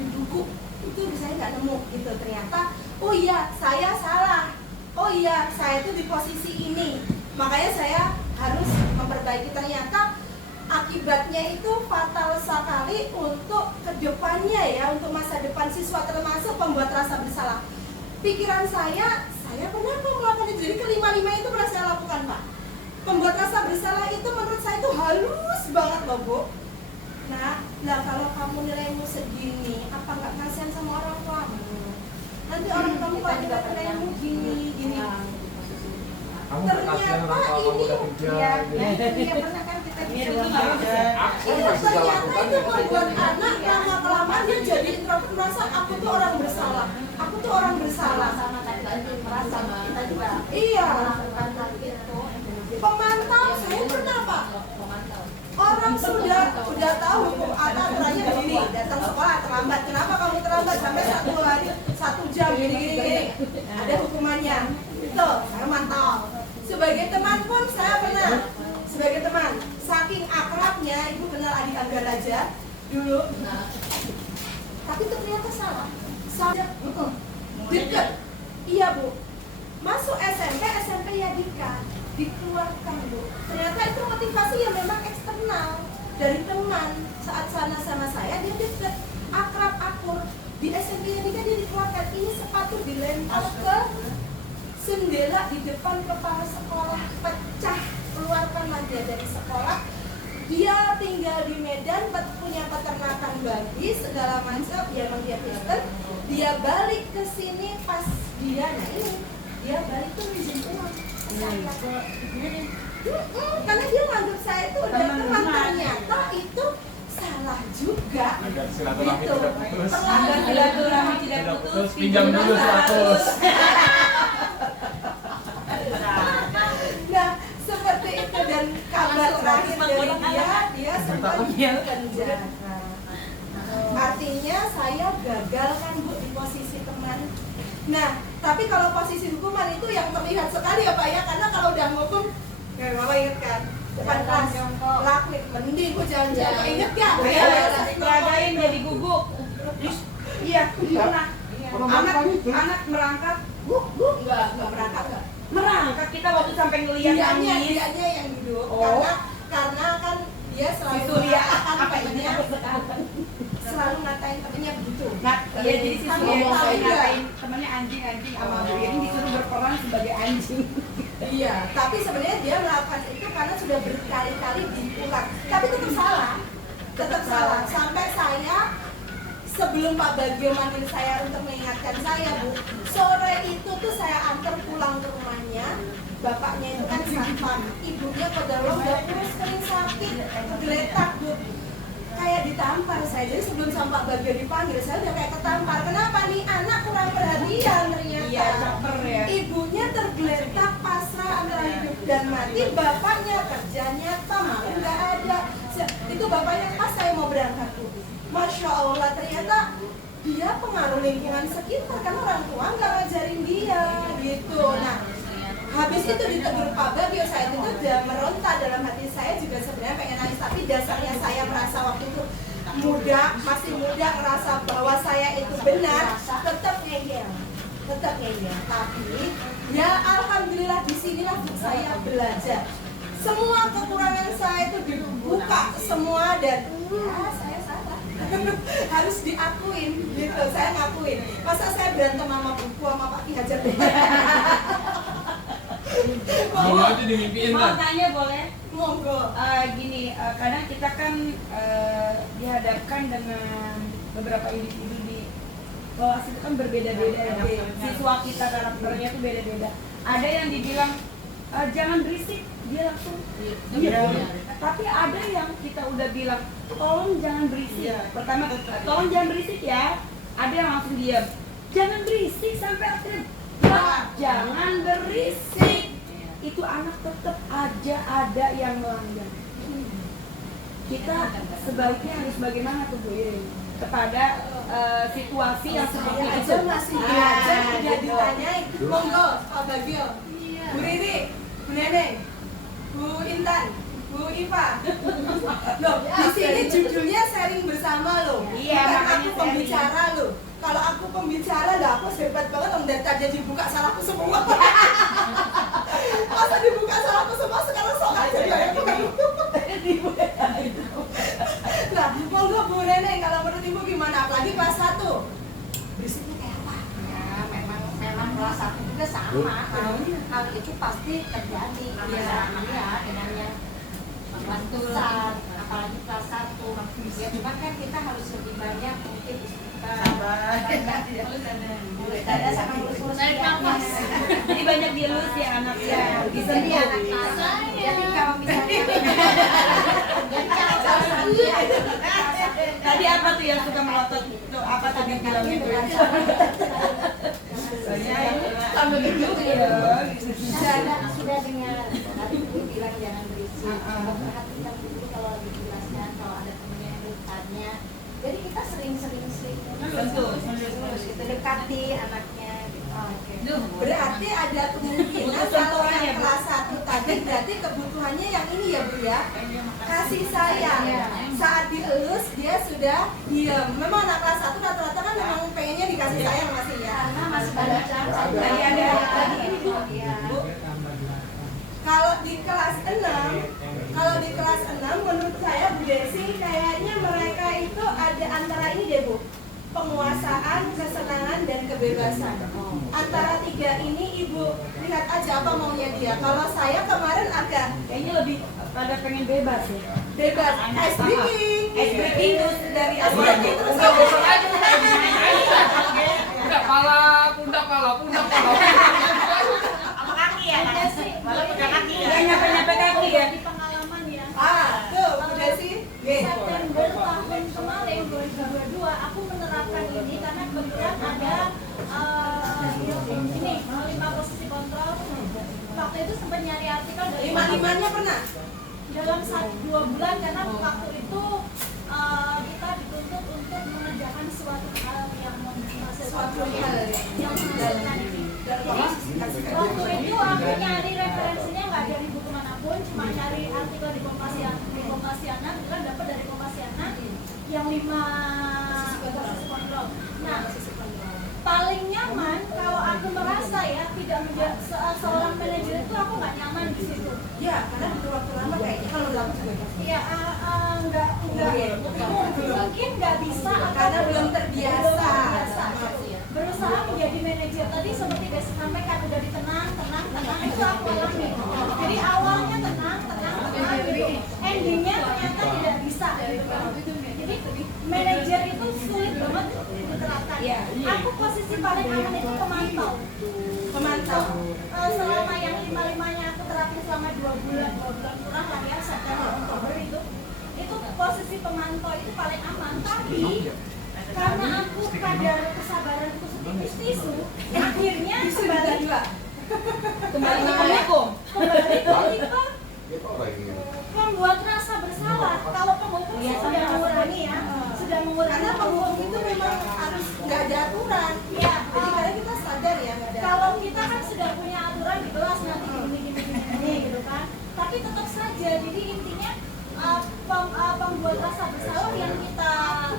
di buku itu saya nggak nemu gitu. Ternyata oh iya saya salah, oh iya saya itu di posisi ini, makanya saya harus memperbaiki. Ternyata akibatnya itu fatal sekali untuk kedepannya ya, untuk masa depan siswa, termasuk pembuat rasa bersalah. Pikiran saya kenapa melakukan itu? Jadi kelima-lima itu pernah saya lakukan Pak. Pembuat rasa bersalah itu menurut saya itu halus banget loh Bu. Nah, kalau kamu nilaimu segini, apa nggak kasihan sama orang tuamu? Nanti orang kamu kalau juga nilaimu gini. Ternyata ini ya pernah kan kita ternyata itu membuat anak lama-kelamaan dia jadi introvert, merasa aku tuh orang bersalah. Merasa kita juga. Iya. Pemantau saya pernah Pak. Orang sudah tahu hukum aturannya begini, datang sekolah terlambat. Kenapa kamu terlambat sampai 1 jam gini. Ada hukumannya. Itu saya mantau. Sebagai teman pun saya pernah. Sebagai teman, saking akrabnya Ibu kenal Adik Angga Raja dulu. Tapi ternyata salah. Dekat. Iya Bu. Masuk SMP Yadika dikeluarkan Bu. Ternyata itu motivasi yang memang eksternal dari teman. Saat sana sama saya dia dekat, akur. Di SMP Yadika dia dikeluarkan. Ini sepatu dilempar ke jendela di depan kepala sekolah, pecah, keluarkanlah dia dari sekolah. Dia tinggal di Medan, punya peternakan babi segala macam. Dia Kristen. Dia balik ke sini pas dia dia balik tuh minjem uang. Karena dia menganggap saya itu udah teman, ternyata itu salah juga. Gitu. Silaturahmi tidak putus. Pinjam dulu 100. Nah, seperti itu, dan kabar terakhir dari dia sempat penjara. Artinya saya gagal kan Bu di posisi teman. Nah, tapi kalau posisi hukuman itu yang terlihat sekali ya Pak ya, karena kalau udah ngukum, ya Bapak inget kan, depan kelas, lakuin, mending Bu jangan inget ya. Peragain jadi guguk. Iya, pernah. Anak merangkak. Bu, Enggak berangkat enggak. merangkak kita waktu sampai ngeliat nangis. Dianya yang duduk. Oh. Karena kan dia selalu Itu dia temennya, selalu ngatain temennya begitu. Nah, iya jadi si Kamu Surya tahu sering nggak? ngatain temannya anjing sama Bu Irin disuruh berperan sebagai anjing. Iya, tapi sebenarnya dia melakukan itu karena sudah berkali-kali diulang. Tapi tetap salah. Sampai saya sebelum Pak Bagio manggil saya untuk mengingatkan saya Bu, sore itu tuh saya antar pulang ke rumahnya. Bapaknya itu kan satpam, ibunya padahal udah terus kering sakit, kegeletak Bu. Kayak ditampar saya. Jadi sebelum sama Pak Bagio dipanggil, saya udah kayak ketampar. Kenapa nih? Anak kurang perhatian ternyata. Iya, caper ya. Ibunya tergeletak pasrah antara hidup dan mati. Bapaknya kerjanya malu nggak ada. Itu bapaknya pas saya mau berangkat Bu. Masya Allah, ternyata dia pengaruh lingkungan sekitar karena orang tua nggak ngajarin dia gitu. Nah, habis itu ditegur Pak Bagio, saya itu udah meronta dalam hati saya juga sebenarnya pengen nangis, tapi dasarnya saya merasa waktu itu masih muda, ngerasa bahwa saya itu benar, tetap ngeyel. Tapi ya alhamdulillah disinilah saya belajar. Semua kekurangan saya itu dibuka semua dan ya saya salah. Harus diakuin gitu, saya ngakuin. Masa saya berantem sama buku sama Pak Ki Hajar. Mau aja dimimpiin Mau kan? tanya boleh? Monggo. Gini, kadang kita kan dihadapkan dengan beberapa individu di kelas itu kan berbeda-beda ya. Siswa kita karakternya itu beda-beda. Ada yang dibilang jangan berisik, dia langsung diam. Tapi ada yang kita udah bilang tolong jangan berisik. Pertama, tolong jangan berisik ya. Ada yang langsung diam. Jangan berisik sampai akhirnya jangan berisik. Itu anak tetap aja ada yang melanggar. Kita sebaiknya harus bagaimana tuh Bu Irin kepada situasi yang seperti Saya itu? aja masih belajar tidak ditanyain. Monggo Pak Bagio, Bu Riri, Bu Neneng, Bu Intan, Bu Iva. Loh, di sini judulnya sharing bersama loh. Iya, Bukan makanya aku sharing. pembicara loh. Kalau aku pembicara lah aku hebat banget om dari tadi dibuka salahku semua. Masa dibuka salahku semua sekarang sok aja ya. Nah, monggo Bu Neneng, kalau menurut Ibu gimana? Apalagi kelas 1. Berisiknya kayak apa? Ya, memang kelas 1 juga sama. Hal itu pasti terjadi. Ya, dengannya kelas besar, apalagi kelas 1. Ya, cuma kan kita harus lebih banyak mungkin Sabar. ada sama lulus Naik nafas. Jadi banyak dilus ya anaknya. jadi Disentuh. anak kita. Jadi kalau misalnya Tadi apa tuh yang suka melotot? Tuh apa tadi bilang gitu ya? Sambil gitu ya. sudah dengar tadi Ibu bilang jangan berisik. Perhatikan dulu kalau lagi jelaskan, kalau ada temennya yang bertanya. Jadi kita sering-sering Tentu. kita dekati anaknya. Gitu. Berarti ada kemungkinan kalau yang kelas 1 tadi berarti kebutuhannya yang ini ya Bu ya, kasih sayang. Saat dielus dia sudah diam. Memang anak kelas 1 rata-rata kan memang pengennya dikasih sayang masih ya. Karena masih banyak Lagi ada lagi ini Bu. Iya. Kalau di kelas 6 menurut saya Bu Desi kayaknya mereka itu ada antara ini deh Bu, penguasaan, kesenangan dan kebebasan. Antara 3 ini Ibu lihat aja apa maunya dia. Kalau saya kemarin agak Kayaknya lebih pada pengen bebas ya. bebas, ice breaking terus dari ice breaking terus Udah bosan aja. Udah pundak pala. Sama kaki ya, Iya sih. malah pakai kaki ya. Nggak nyampe-nyampe kaki ya. Di pengalaman ya. tuh Bu Desi. September tahun kemarin 2022 aku menerapkan ini karena kebetulan ada ini 5 posisi kontrol. Waktu itu sempat nyari artikel dari Lima-limanya pernah? dalam 1-2 bulan karena waktu itu kita dituntut untuk mengerjakan suatu hal yang Suatu hal yang menghasilkan ini. Jadi waktu itu aku nyari referensinya nggak dari buku manapun, cuma nyari artikel di Kompasiana, kebetulan dapat dari Kompasiana yang 5 posisi kontrol. Nah, paling nyaman kalau aku merasa ya tidak menjadi seorang manajer itu aku nggak nyaman di situ. Ya, karena butuh waktu lama kayaknya kalau lama juga. Iya, nggak mungkin nggak bisa Karena belum terbiasa. berusaha menjadi manajer tadi seperti Desi sampaikan udah tenang itu aku alami. Jadi awalnya tenang gitu. Endingnya ternyata tidak bisa gitu. Jadi manajer itu sulit banget diterapkan. Aku posisi paling aman itu pemantau. Selama yang 5-5-nya aku terapin selama 2 bulan kurang lah ya, September Oktober itu posisi pemantau itu paling aman. Tapi karena aku kadar kesabaranku seperti tisu, akhirnya kembali ke hukum. Itu orang ini. membuat rasa bersalah. Kalau penghukum sudah mengurangi ya, sudah mengurangi. Karena penghukum itu memang harus aturan. Ya, Jadi kadang kita sadar ya nggak ada. kalau kita kan sudah punya aturan di kelas nanti gini gitu kan. Tapi tetap saja, jadi intinya pembuat rasa bersalah yang kita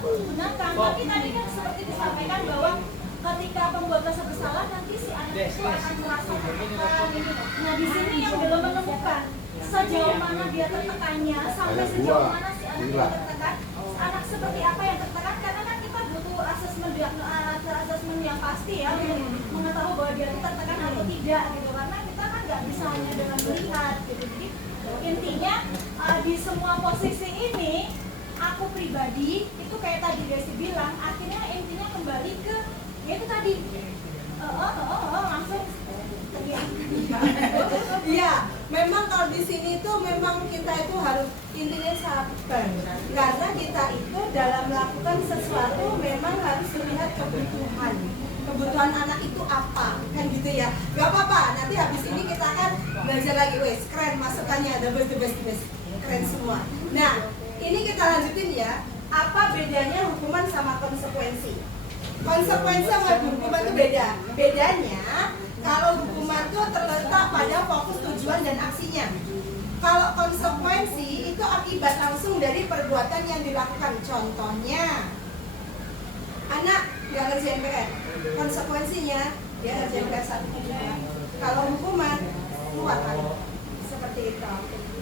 gunakan. Tapi tadi kan seperti disampaikan bahwa ketika pembuat rasa bersalah nanti si anak itu akan merasa tertekan ini. Nah di sini yang belum menemukan sejauh mana dia tertekannya sampai sejauh mana si anak itu tertekan, anak seperti apa yang tertekan, karena kan kita butuh asesmen yang pasti ya untuk mengetahui bahwa dia itu tertekan atau tidak gitu, karena kita kan nggak bisa hanya dengan melihat gitu. Jadi intinya di semua posisi ini aku pribadi itu kayak tadi Desi bilang, akhirnya intinya kembali ke ya itu tadi langsung Iya, memang kalau di sini tuh memang kita itu harus intinya sabar. Karena kita itu dalam melakukan sesuatu memang harus melihat kebutuhan anak itu apa, kan gitu ya. Gak apa-apa, nanti habis ini kita kan belajar lagi, wes keren masukannya, the best, keren semua. Nah, ini kita lanjutin ya. Apa bedanya hukuman sama konsekuensi? Konsekuensi sama hukuman itu beda. Bedanya kalau hukuman itu terletak pada fokus tujuan dan aksinya. Kalau konsekuensi itu akibat langsung dari perbuatan yang dilakukan. Contohnya, anak nggak ngerjain PR, konsekuensinya dia ngerjain PR 1 Kalau hukuman keluar lagi, seperti itu.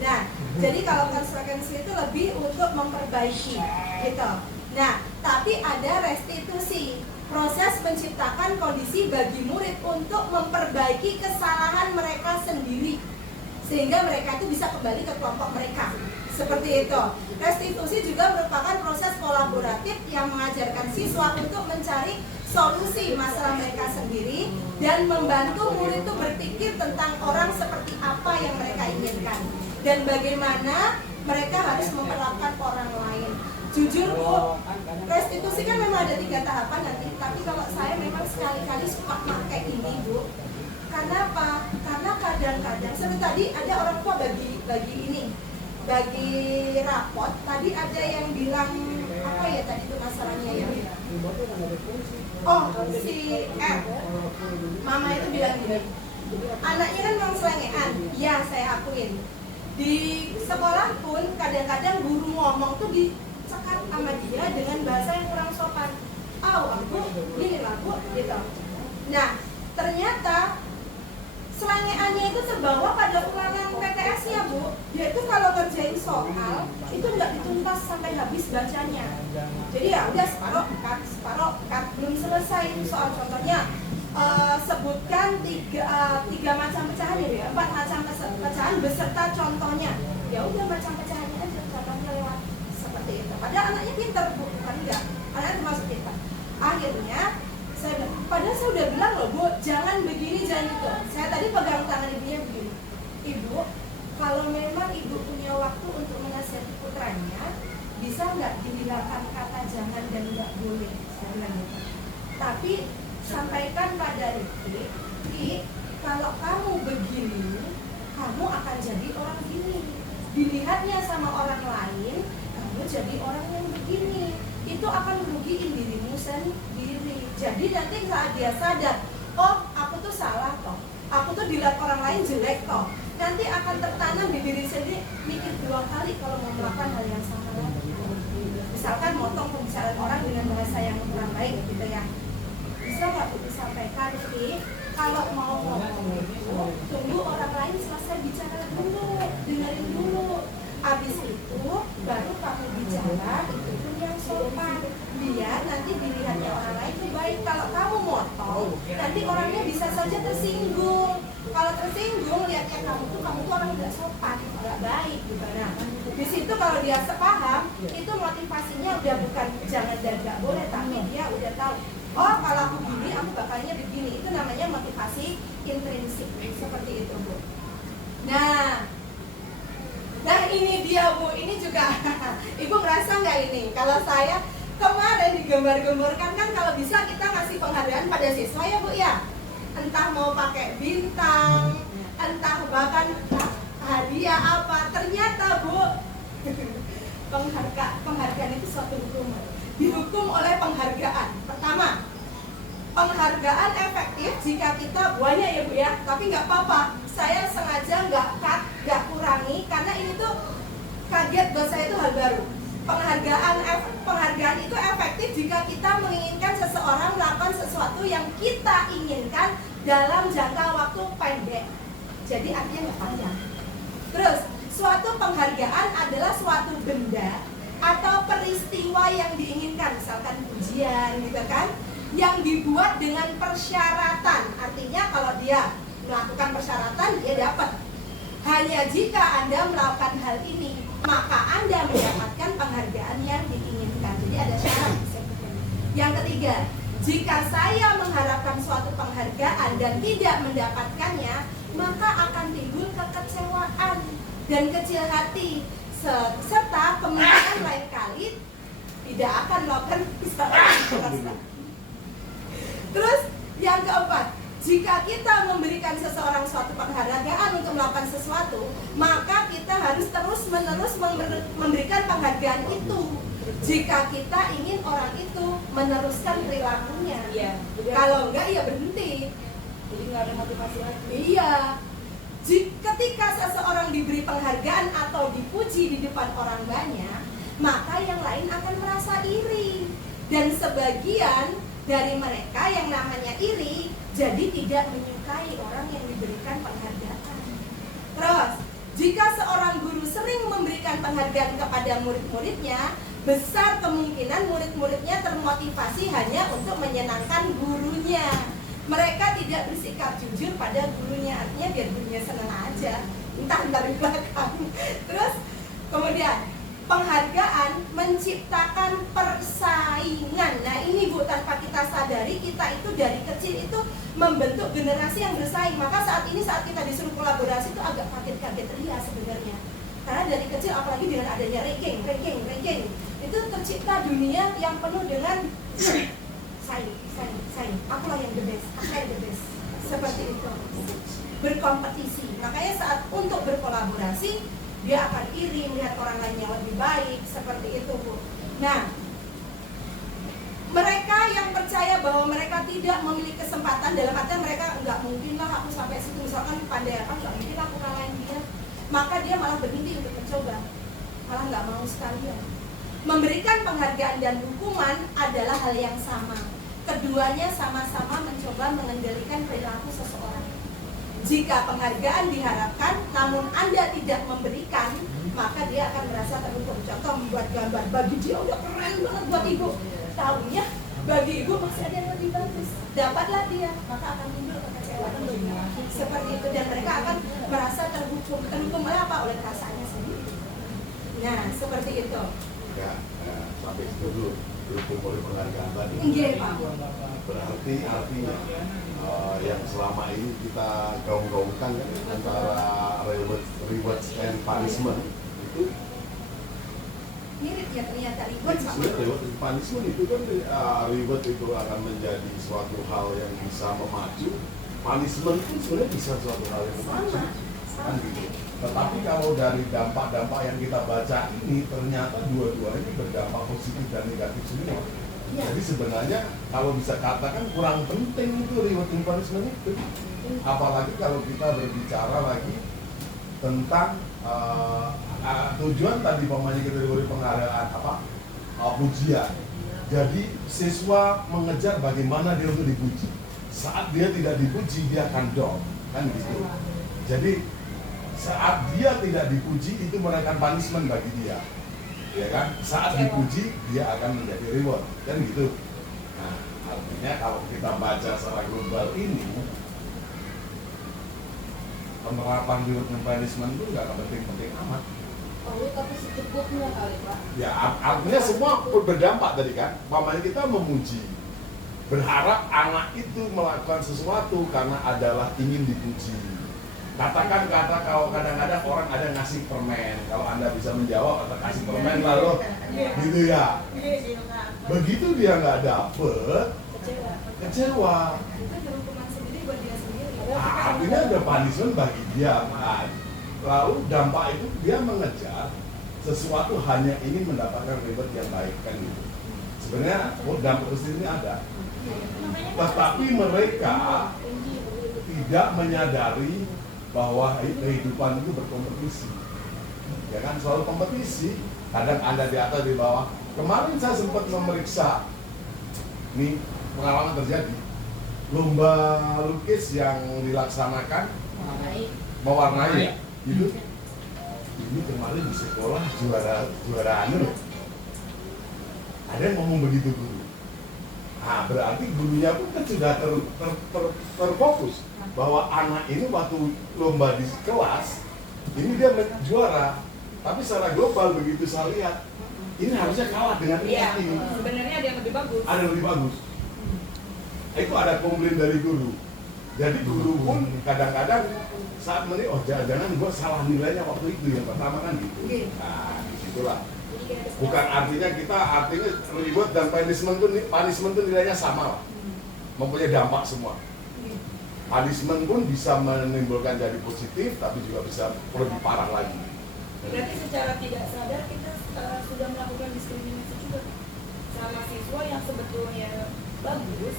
Nah, jadi kalau konsekuensi itu lebih untuk memperbaiki, gitu. Nah, tapi ada restitusi, proses menciptakan kondisi bagi murid untuk memperbaiki kesalahan mereka sendiri sehingga mereka itu bisa kembali ke kelompok mereka. Seperti itu. Restitusi juga merupakan proses kolaboratif yang mengajarkan siswa untuk mencari solusi masalah mereka sendiri dan membantu murid itu berpikir tentang orang seperti apa yang mereka inginkan dan bagaimana mereka harus memperlakukan orang lain. Jujur Bu, restitusi kan memang ada 3 tahapan nanti, tapi kalau saya memang sekali-kali suka pakai ini Bu. Karena apa? Karena kadang-kadang, seperti tadi ada orang tua bagi rapot, tadi ada yang bilang, apa ya tadi itu masalahnya ya? Oh, si mama itu bilang gini, anaknya kan memang selengean, ya saya akuin. Di sekolah pun kadang-kadang guru ngomong tuh dicekat sama dia dengan bahasa yang kurang sopan. Aku gini lah Bu, gitu. Nah, ternyata selengeannya itu terbawa pada ulangan PTS-nya Bu. Dia itu kalau ngerjain soal itu nggak dituntas sampai habis bacanya. Jadi ya udah separuh cut, belum selesai soal. Contohnya sebutkan tiga macam pecahan ya, 4 macam pecahan beserta contohnya. Ya udah macam pecahannya aja, contohnya lewat seperti itu. Padahal anaknya pintar Bu, bukan enggak. Anaknya termasuk pintar. Akhirnya padahal saya udah bilang loh Bu, jangan begini, jangan itu. Saya tadi pegang tangan ibunya begini, Ibu, kalau memang Ibu punya waktu untuk menasihati putranya, bisa nggak dihilangkan kata jangan dan nggak boleh, saya bilang gitu. Tapi sampaikan pada Rifki, kalau kamu begini, kamu akan jadi orang gini. Dilihatnya sama orang lain, kamu jadi orang yang begini. Itu akan merugiin dirimu sendiri. Jadi nanti saat dia sadar, oh aku tuh salah toh, aku tuh dilihat orang lain jelek toh, nanti akan tertanam di diri sendiri, mikir 2 kali kalau mau melakukan hal yang sama lagi. Misalkan motong pembicaraan orang dengan bahasa yang kurang baik gitu ya. Bisa nggak Bu disampaikan sih, kalau mau ngomong itu tunggu orang lain selesai bicara dulu, dengerin dulu. Habis itu baru kamu bicara, itu pun yang sopan. Biar nanti dilihatnya orang lain itu baik. Kalau kamu motong, nanti orangnya bisa saja tersinggung. Kalau tersinggung, lihatnya kamu tuh orang nggak sopan, nggak baik gitu. Nah, di situ kalau dia sepaham, itu motivasinya udah bukan jangan dan nggak boleh, tapi dia udah tahu. Oh, kalau aku gini, aku bakalnya begini. Itu namanya motivasi intrinsik, seperti itu Bu. Nah ini dia Bu, ini juga Ibu merasa nggak ini? Kalau saya kemarin digembar-gemborkan kan kalau bisa kita ngasih penghargaan pada siswa ya Bu ya. Entah mau pakai bintang, entah bahkan hadiah apa. Ternyata Bu, penghargaan itu suatu hukuman. Dihukum oleh penghargaan. Pertama, penghargaan efektif jika kita banyak ya Bu ya, tapi nggak apa-apa. Saya sengaja nggak cut, nggak kurangi, karena ini tuh kaget buat saya, itu hal baru. Penghargaan itu efektif jika kita menginginkan seseorang melakukan sesuatu yang kita inginkan dalam jangka waktu pendek. Jadi artinya nggak panjang. Terus, suatu penghargaan adalah suatu benda atau peristiwa yang diinginkan, misalkan pujian gitu kan, yang dibuat dengan persyaratan. Artinya kalau dia melakukan persyaratan, dia dapat. Hanya jika Anda melakukan hal ini, maka Anda mendapatkan penghargaan yang diinginkan. Jadi ada syarat. Yang ketiga, jika saya mengharapkan suatu penghargaan dan tidak mendapatkannya, maka akan timbul kekecewaan dan kecil hati, serta kemungkinan lain kali tidak akan melakukan kesalahan. Terus yang keempat, jika kita memberikan seseorang suatu penghargaan untuk melakukan sesuatu, maka kita harus terus-menerus memberikan penghargaan itu. Jika kita ingin orang itu meneruskan perilakunya, kalau enggak ya berhenti. Jadi nggak ada motivasi lagi. Iya. Ketika seseorang diberi penghargaan atau dipuji di depan orang banyak, maka yang lain akan merasa iri. Dan sebagian dari mereka yang namanya iri, jadi tidak menyukai orang yang diberikan penghargaan. Terus, jika seorang guru sering memberikan penghargaan kepada murid-muridnya, besar kemungkinan murid-muridnya termotivasi hanya untuk menyenangkan gurunya. Mereka tidak bersikap jujur pada gurunya, artinya biar gurunya senang aja, entah dari belakang. Terus kemudian penghargaan menciptakan persaingan. Nah ini Bu, tanpa kita sadari, kita itu dari kecil itu membentuk generasi yang bersaing. Maka saat kita disuruh kolaborasi itu agak kaget-kaget ria sebenarnya. Karena dari kecil, apalagi dengan adanya ranking, itu tercipta dunia yang penuh dengan saing. Akulah yang the best, aku yang the best. Seperti itu. Berkompetisi. Makanya saat untuk berkolaborasi, dia akan iri melihat orang lain yang lebih baik. Seperti itu Bu. Nah, mereka yang percaya bahwa mereka tidak memiliki kesempatan, dalam artian mereka nggak mungkin lah aku sampai situ, misalkan pandai apa, nggak mungkin aku kalahin dia, maka dia malah berhenti untuk mencoba, malah nggak mau sekalian. Memberikan penghargaan dan hukuman adalah hal yang sama. Keduanya sama-sama mencoba mengendalikan perilaku seseorang. Jika penghargaan diharapkan, namun Anda tidak memberikan, maka dia akan merasa terhukum. Contoh, membuat gambar, bagi dia udah keren banget buat ibu, tahunya bagi ibu masih ada yang lebih bagus, dapatlah dia, maka akan timbul kekecewaan. Seperti itu, dan mereka akan merasa terhukum oleh apa? Oleh rasanya sendiri. Nah, seperti itu. Ya, sampai situ dulu, dihukum oleh penghargaan tadi. Iya Pak. Berarti artinya yang selama ini kita gaung-gaungkan kan, antara rewards and punishment itu Mirip ya ternyata reward sama. reward and punishment itu kan reward itu akan menjadi suatu hal yang bisa memacu, punishment pun sebenarnya bisa suatu hal yang memacu, kan gitu. Tetapi kalau dari dampak-dampak yang kita baca ini, ternyata dua-duanya berdampak positif dan negatif semua. Ya. Jadi sebenarnya kalau bisa katakan kurang penting itu reward and punishment itu. Apalagi kalau kita berbicara lagi tentang tujuan tadi pemainnya kita diberi penghargaan pujian. Jadi siswa mengejar bagaimana dia untuk dipuji. Saat dia tidak dipuji, dia akan down, kan gitu. Jadi saat dia tidak dipuji, itu merupakan punishment bagi dia, ya kan? Saat dipuji, dia akan menjadi reward, kan gitu. Nah, artinya kalau kita baca secara global ini, penerapan reward dan punishment itu nggak penting-penting amat. Tapi secukupnya kali Pak. Ya, artinya semua berdampak tadi kan. Pamannya kita memuji, berharap anak itu melakukan sesuatu karena adalah ingin dipuji. Katakan kalau kadang-kadang orang ada ngasih permen, kalau Anda bisa menjawab atau kasih permen lalu gitu ya. Begitu dia nggak dapet, kecewa. Itu hukuman sendiri buat dia sendiri. Artinya ada punishment bagi dia. Nah, lalu dampak itu dia mengejar sesuatu hanya ingin mendapatkan reward yang baik, kan gitu. Sebenarnya dampak positif ini ada. Makanya Tetapi mereka tidak menyadari bahwa kehidupan itu berkompetisi. Ya kan, selalu kompetisi. Kadang ada di atas, di bawah. Kemarin saya sempat memeriksa, nih pengalaman terjadi, lomba lukis yang dilaksanakan mewarnai itu. Ini kemarin di sekolah juara anu. Ada yang ngomong begitu guru. Nah, berarti gurunya pun kan sudah terfokus bahwa anak ini waktu lomba di kelas ini dia juara. Tapi secara global begitu saya lihat, ini harusnya kalah dengan ini. Sebenarnya ada yang lebih bagus. Ada yang lebih bagus. Itu ada komplain dari guru. Jadi guru pun kadang-kadang saat melihat, oh jangan-jangan gue salah nilainya waktu itu yang pertama kan gitu. Nah, disitulah. Bukan artinya reward dan punishment itu nilainya sama lah. Mempunyai dampak semua. Punishment pun bisa menimbulkan jadi positif, tapi juga bisa lebih parah lagi. Berarti secara tidak sadar kita sudah melakukan diskriminasi juga sama siswa yang sebetulnya bagus,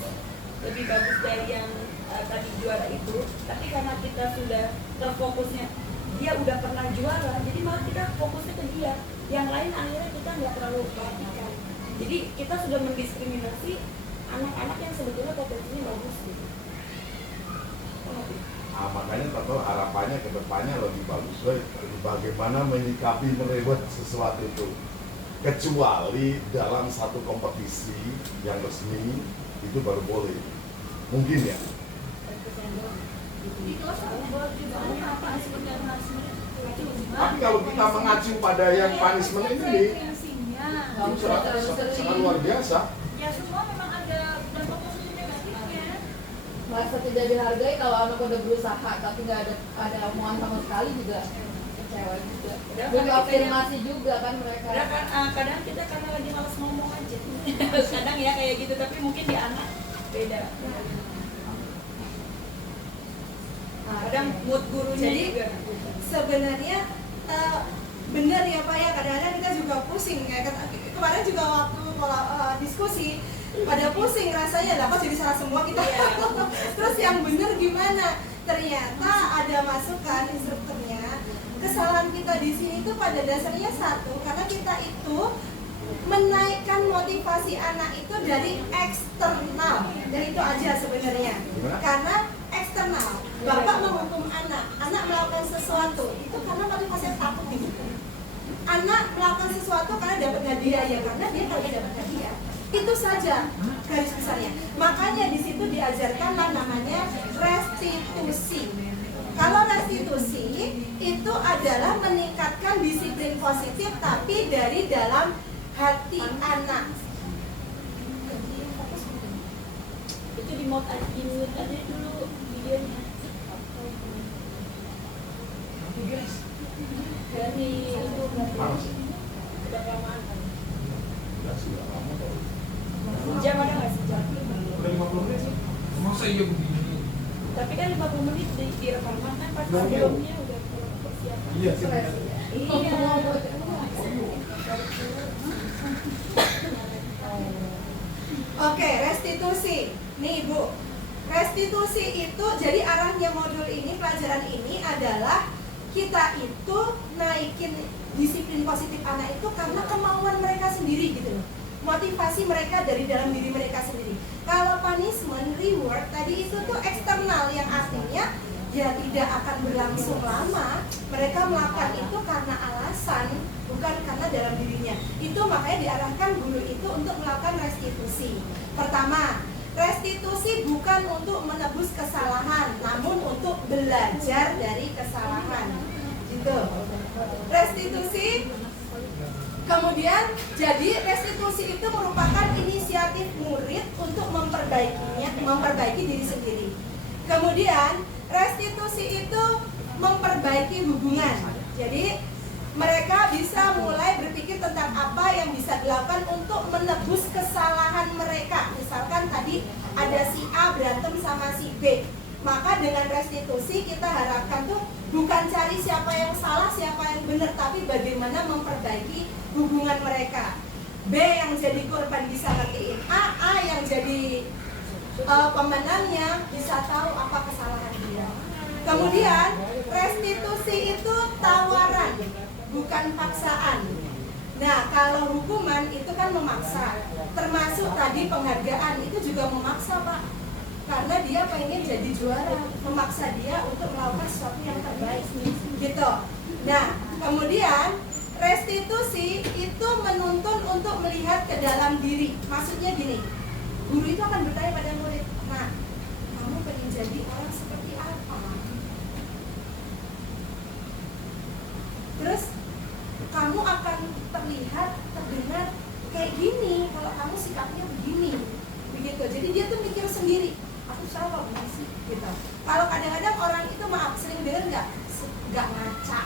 lebih bagus dari yang tadi juara itu, tapi karena kita sudah terfokusnya dia udah pernah juara, jadi malah kita fokusnya ke dia, yang lain akhirnya kita nggak terlalu perhatikan. Jadi kita sudah mendiskriminasi anak-anak yang sebetulnya potensinya bagus gitu. Nah, makanya tentu harapannya ke depannya lebih bagus bagaimana menyikapi merewet sesuatu itu, kecuali dalam satu kompetisi yang resmi itu baru boleh mungkin ya. Tapi kalau kita mengacu pada yang punishment ini sangat luar biasa. Ya semua memang ada dampak positif negatifnya. Merasa tidak dihargai kalau anak udah berusaha tapi nggak ada omongan sama sekali juga kecewa juga. Butuh afirmasi juga kan mereka. Kadang kita karena lagi malas ngomong aja. Kadang ya kayak gitu, tapi mungkin di anak beda. Kadang mood gurunya juga. Sebenarnya benar ya Pak ya, kadang-kadang kita juga pusing kayak kemarin juga waktu diskusi pada pusing rasanya, lah kok jadi salah semua kita. Terus yang benar gimana? Ternyata ada masukan instrukturnya, kesalahan kita di sini itu pada dasarnya satu, karena kita itu menaikkan motivasi anak itu dari eksternal, dan itu aja sebenarnya. Karena eksternal, bapak menghukum anak melakukan sesuatu itu karena motivasi takut gitu. Anak melakukan sesuatu karena dapat hadiah, ya karena dia kalau dapat hadiah. Itu saja garis besarnya. Makanya di situ diajarkanlah namanya restitusi. Kalau restitusi itu adalah meningkatkan disiplin positif tapi dari dalam hati anak. Itu di mute aja dulu videonya. Dari itu berarti udah kelamaan kan? Sudah lama kok. Jam ada nggak sih jam? Udah 50 menit sih. Masa iya begini? Tapi kan 50 menit di rekaman kan pas sebelumnya udah persiapan. Iya sih. Iya. Oke, restitusi. Nih Bu, restitusi itu jadi arahnya modul ini, pelajaran ini adalah kita itu naikin disiplin positif anak itu karena kemauan mereka sendiri gitu loh. Motivasi mereka dari dalam diri mereka sendiri. Kalau punishment, reward tadi itu tuh eksternal, yang artinya ya tidak akan berlangsung lama. Mereka melakukan itu karena alasan, bukan karena dalam dirinya. Itu makanya diarahkan guru itu untuk melakukan restitusi. Pertama, restitusi bukan untuk menebus kesalahan, namun untuk belajar dari kesalahan. Gitu. Restitusi. Kemudian, jadi restitusi itu merupakan inisiatif murid untuk memperbaiki diri sendiri. Kemudian, restitusi itu memperbaiki hubungan. Jadi, mereka bisa mulai berpikir tentang apa yang bisa dilakukan untuk menebus kesalahan mereka. Misalkan tadi ada si A berantem sama si B. Maka dengan restitusi kita harapkan tuh bukan cari siapa yang salah, siapa yang benar, tapi bagaimana memperbaiki hubungan mereka. B yang jadi korban bisa ngertiin A yang jadi pemenangnya bisa tahu apa kesalahan dia. Kemudian restitusi itu tawaran, bukan paksaan. Nah, kalau hukuman itu kan memaksa, termasuk tadi penghargaan itu juga memaksa, Pak. Karena dia pengen jadi juara, memaksa dia untuk melakukan sesuatu yang terbaik, gitu. Nah, kemudian restitusi itu menuntun untuk melihat ke dalam diri. Maksudnya gini, guru itu akan bertanya pada murid, nah, kamu pengen jadi orang seperti apa? Terus kamu akan terlihat, terdengar kayak gini kalau kamu sikapnya begini, begitu. Jadi dia tuh mikir sendiri, aku salah nggak sih, gitu. Kalau kadang-kadang orang itu, maaf, sering dengar nggak ngaca,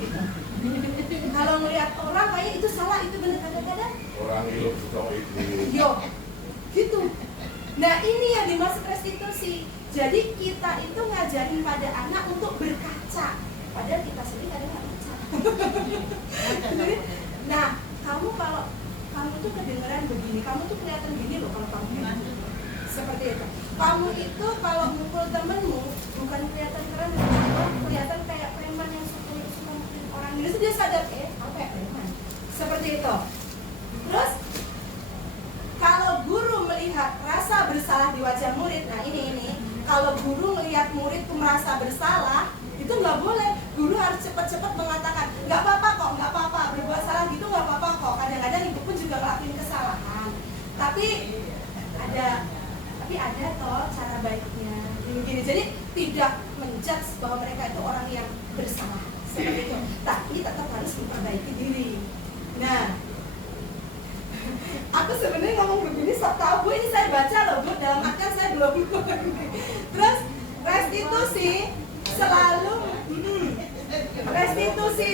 gitu. Kalau melihat orang kayak itu salah, itu benar, kadang-kadang Orang itu yo, gitu. Nah, ini yang dimaksud restitusi. Jadi kita itu ngajarin pada anak untuk berkaca, padahal kita sendiri kadang nggak ngaca. Jadi, nah, kamu kalau kamu tuh kedengeran begini, kamu tuh kelihatan gini loh kalau kamu begini. Seperti itu. Kamu itu kalau mukul temenmu bukan kelihatan keren, kelihatan kayak preman yang suka mukulin orang. Jadi dia sadar, aku kayak preman. Seperti itu. Terus kalau guru melihat rasa bersalah di wajah murid, nah ini kalau guru melihat murid tuh merasa bersalah, itu nggak boleh. Guru harus cepat-cepat mengatakan, nggak apa-apa kok, nggak apa-apa, berbuat salah gitu nggak apa-apa kok. Kadang-kadang ibu pun juga ngelakuin kesalahan, tapi ada toh cara baiknya. Gini, jadi tidak menjudge bahwa mereka itu orang yang bersalah seperti itu, tapi tetap harus memperbaiki diri. Nah, aku sebenarnya ngomong begini, tahu Bu, ini saya baca loh Bu, dalam artian saya belum. Terus restitusi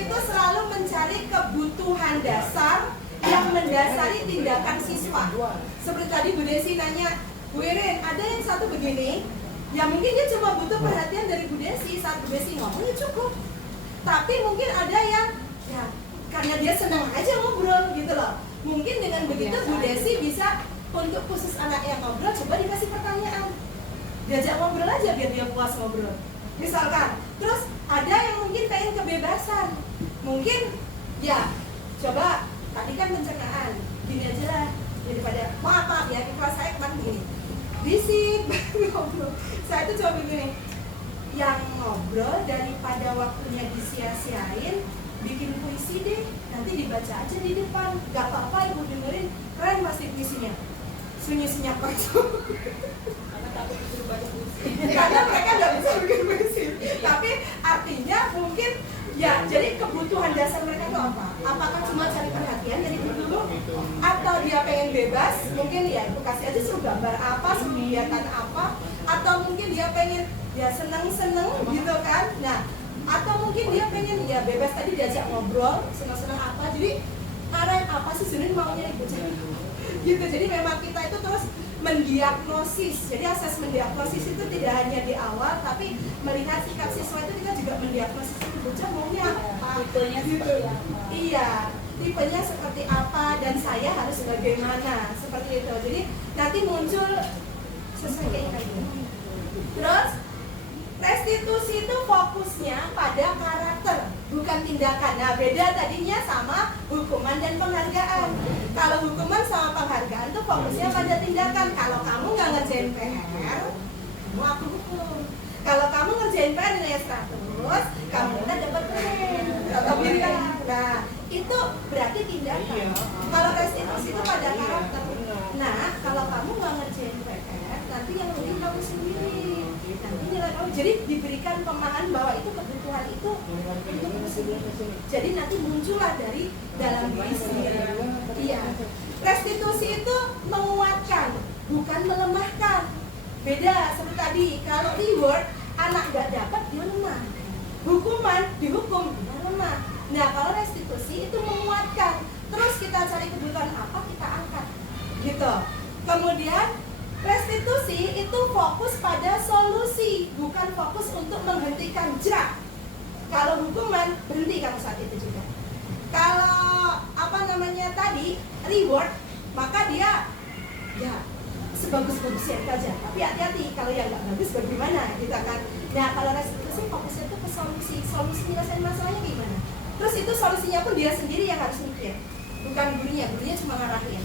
itu selalu mencari kebutuhan dasar yang mendasari tindakan siswa. Seperti tadi Bu Desi nanya, Bu Irin, ada yang satu begini, ya mungkin dia cuma butuh perhatian dari Bu Desi. Saat Bu Desi ngomong ya cukup. Tapi mungkin ada yang ya karena dia senang aja ngobrol gitu loh. Mungkin dengan begitu Bu Desi bisa untuk khusus anak yang ngobrol, coba dikasih pertanyaan, diajak ngobrol aja biar dia puas ngobrol. Misalkan, terus ada yang mungkin pengen kebebasan, mungkin ya coba tadi kan pencernaan, gini aja lah daripada maaf ya, kelas saya kemarin gini, bisik ngobrol. Saya tuh coba begini, yang ngobrol daripada waktunya disia-siain, bikin puisi deh, nanti dibaca aja di depan, gak apa-apa ibu dengerin, keren pasti puisinya, sunyi-senyap aja. Karena mereka nggak bisa bikin puisi, tapi artinya mungkin ya, jadi kebutuhan dasar mereka itu apa? Apakah cuma cari perhatian dari guru, atau dia pengen bebas? Mungkin ya ibu kasih aja suruh gambar apa, suruh kegiatan apa, atau mungkin dia pengen ya seneng-seneng gitu kan? Nah, atau mungkin dia pengen ya bebas tadi diajak ngobrol, seneng-seneng apa? Jadi arah apa sih sebenarnya maunya ibu gitu. Jadi memang kita itu terus mendiagnosis. Jadi asesmen diagnosis itu tidak hanya di awal, tapi melihat sikap siswa itu kita juga mendiagnosis itu bocah maunya apa, tipenya gitu. seperti apa. Iya, tipenya seperti apa dan saya harus bagaimana, seperti itu. Jadi nanti muncul sesuai kayak gini. Terus restitusi itu fokusnya pada karakter, bukan tindakan. Nah, beda tadinya sama hukuman dan penghargaan. Kalau hukuman sama penghargaan tuh fokusnya pada tindakan. Kalau kamu nggak ngerjain PR, kamu aku hukum. Kalau kamu ngerjain PR nilai 100, kamu udah dapat keren atau bintang. Nah, itu berarti tindakan. Kalau restitusi itu pada karakter. Nah, kalau kamu nggak ngerjain PR, nanti yang lebih kamu sendiri. Nanti nilai kamu. Jadi diberikan pemahaman bahwa itu kebutuhan itu jadi nanti muncullah dari dalam diri sendiri. Iya. Restitusi itu menguatkan, bukan melemahkan. Beda seperti tadi. Kalau reward anak nggak dapat dia lemah. Hukuman dihukum dia lemah. Nah, kalau restitusi itu menguatkan. Terus kita cari kebutuhan apa kita angkat, gitu. Kemudian restitusi itu fokus pada solusi, bukan fokus untuk menghentikan jerak. Kalau hukuman berhenti kamu saat itu juga. Kalau tadi reward, maka dia ya sebagus-bagusnya itu aja. Tapi hati-hati kalau yang nggak bagus bagaimana gitu kan. Nah kalau restitusi fokusnya itu ke solusi penyelesaian masalahnya gimana. Terus itu solusinya pun dia sendiri yang harus mikir, bukan gurunya cuma ngarahin.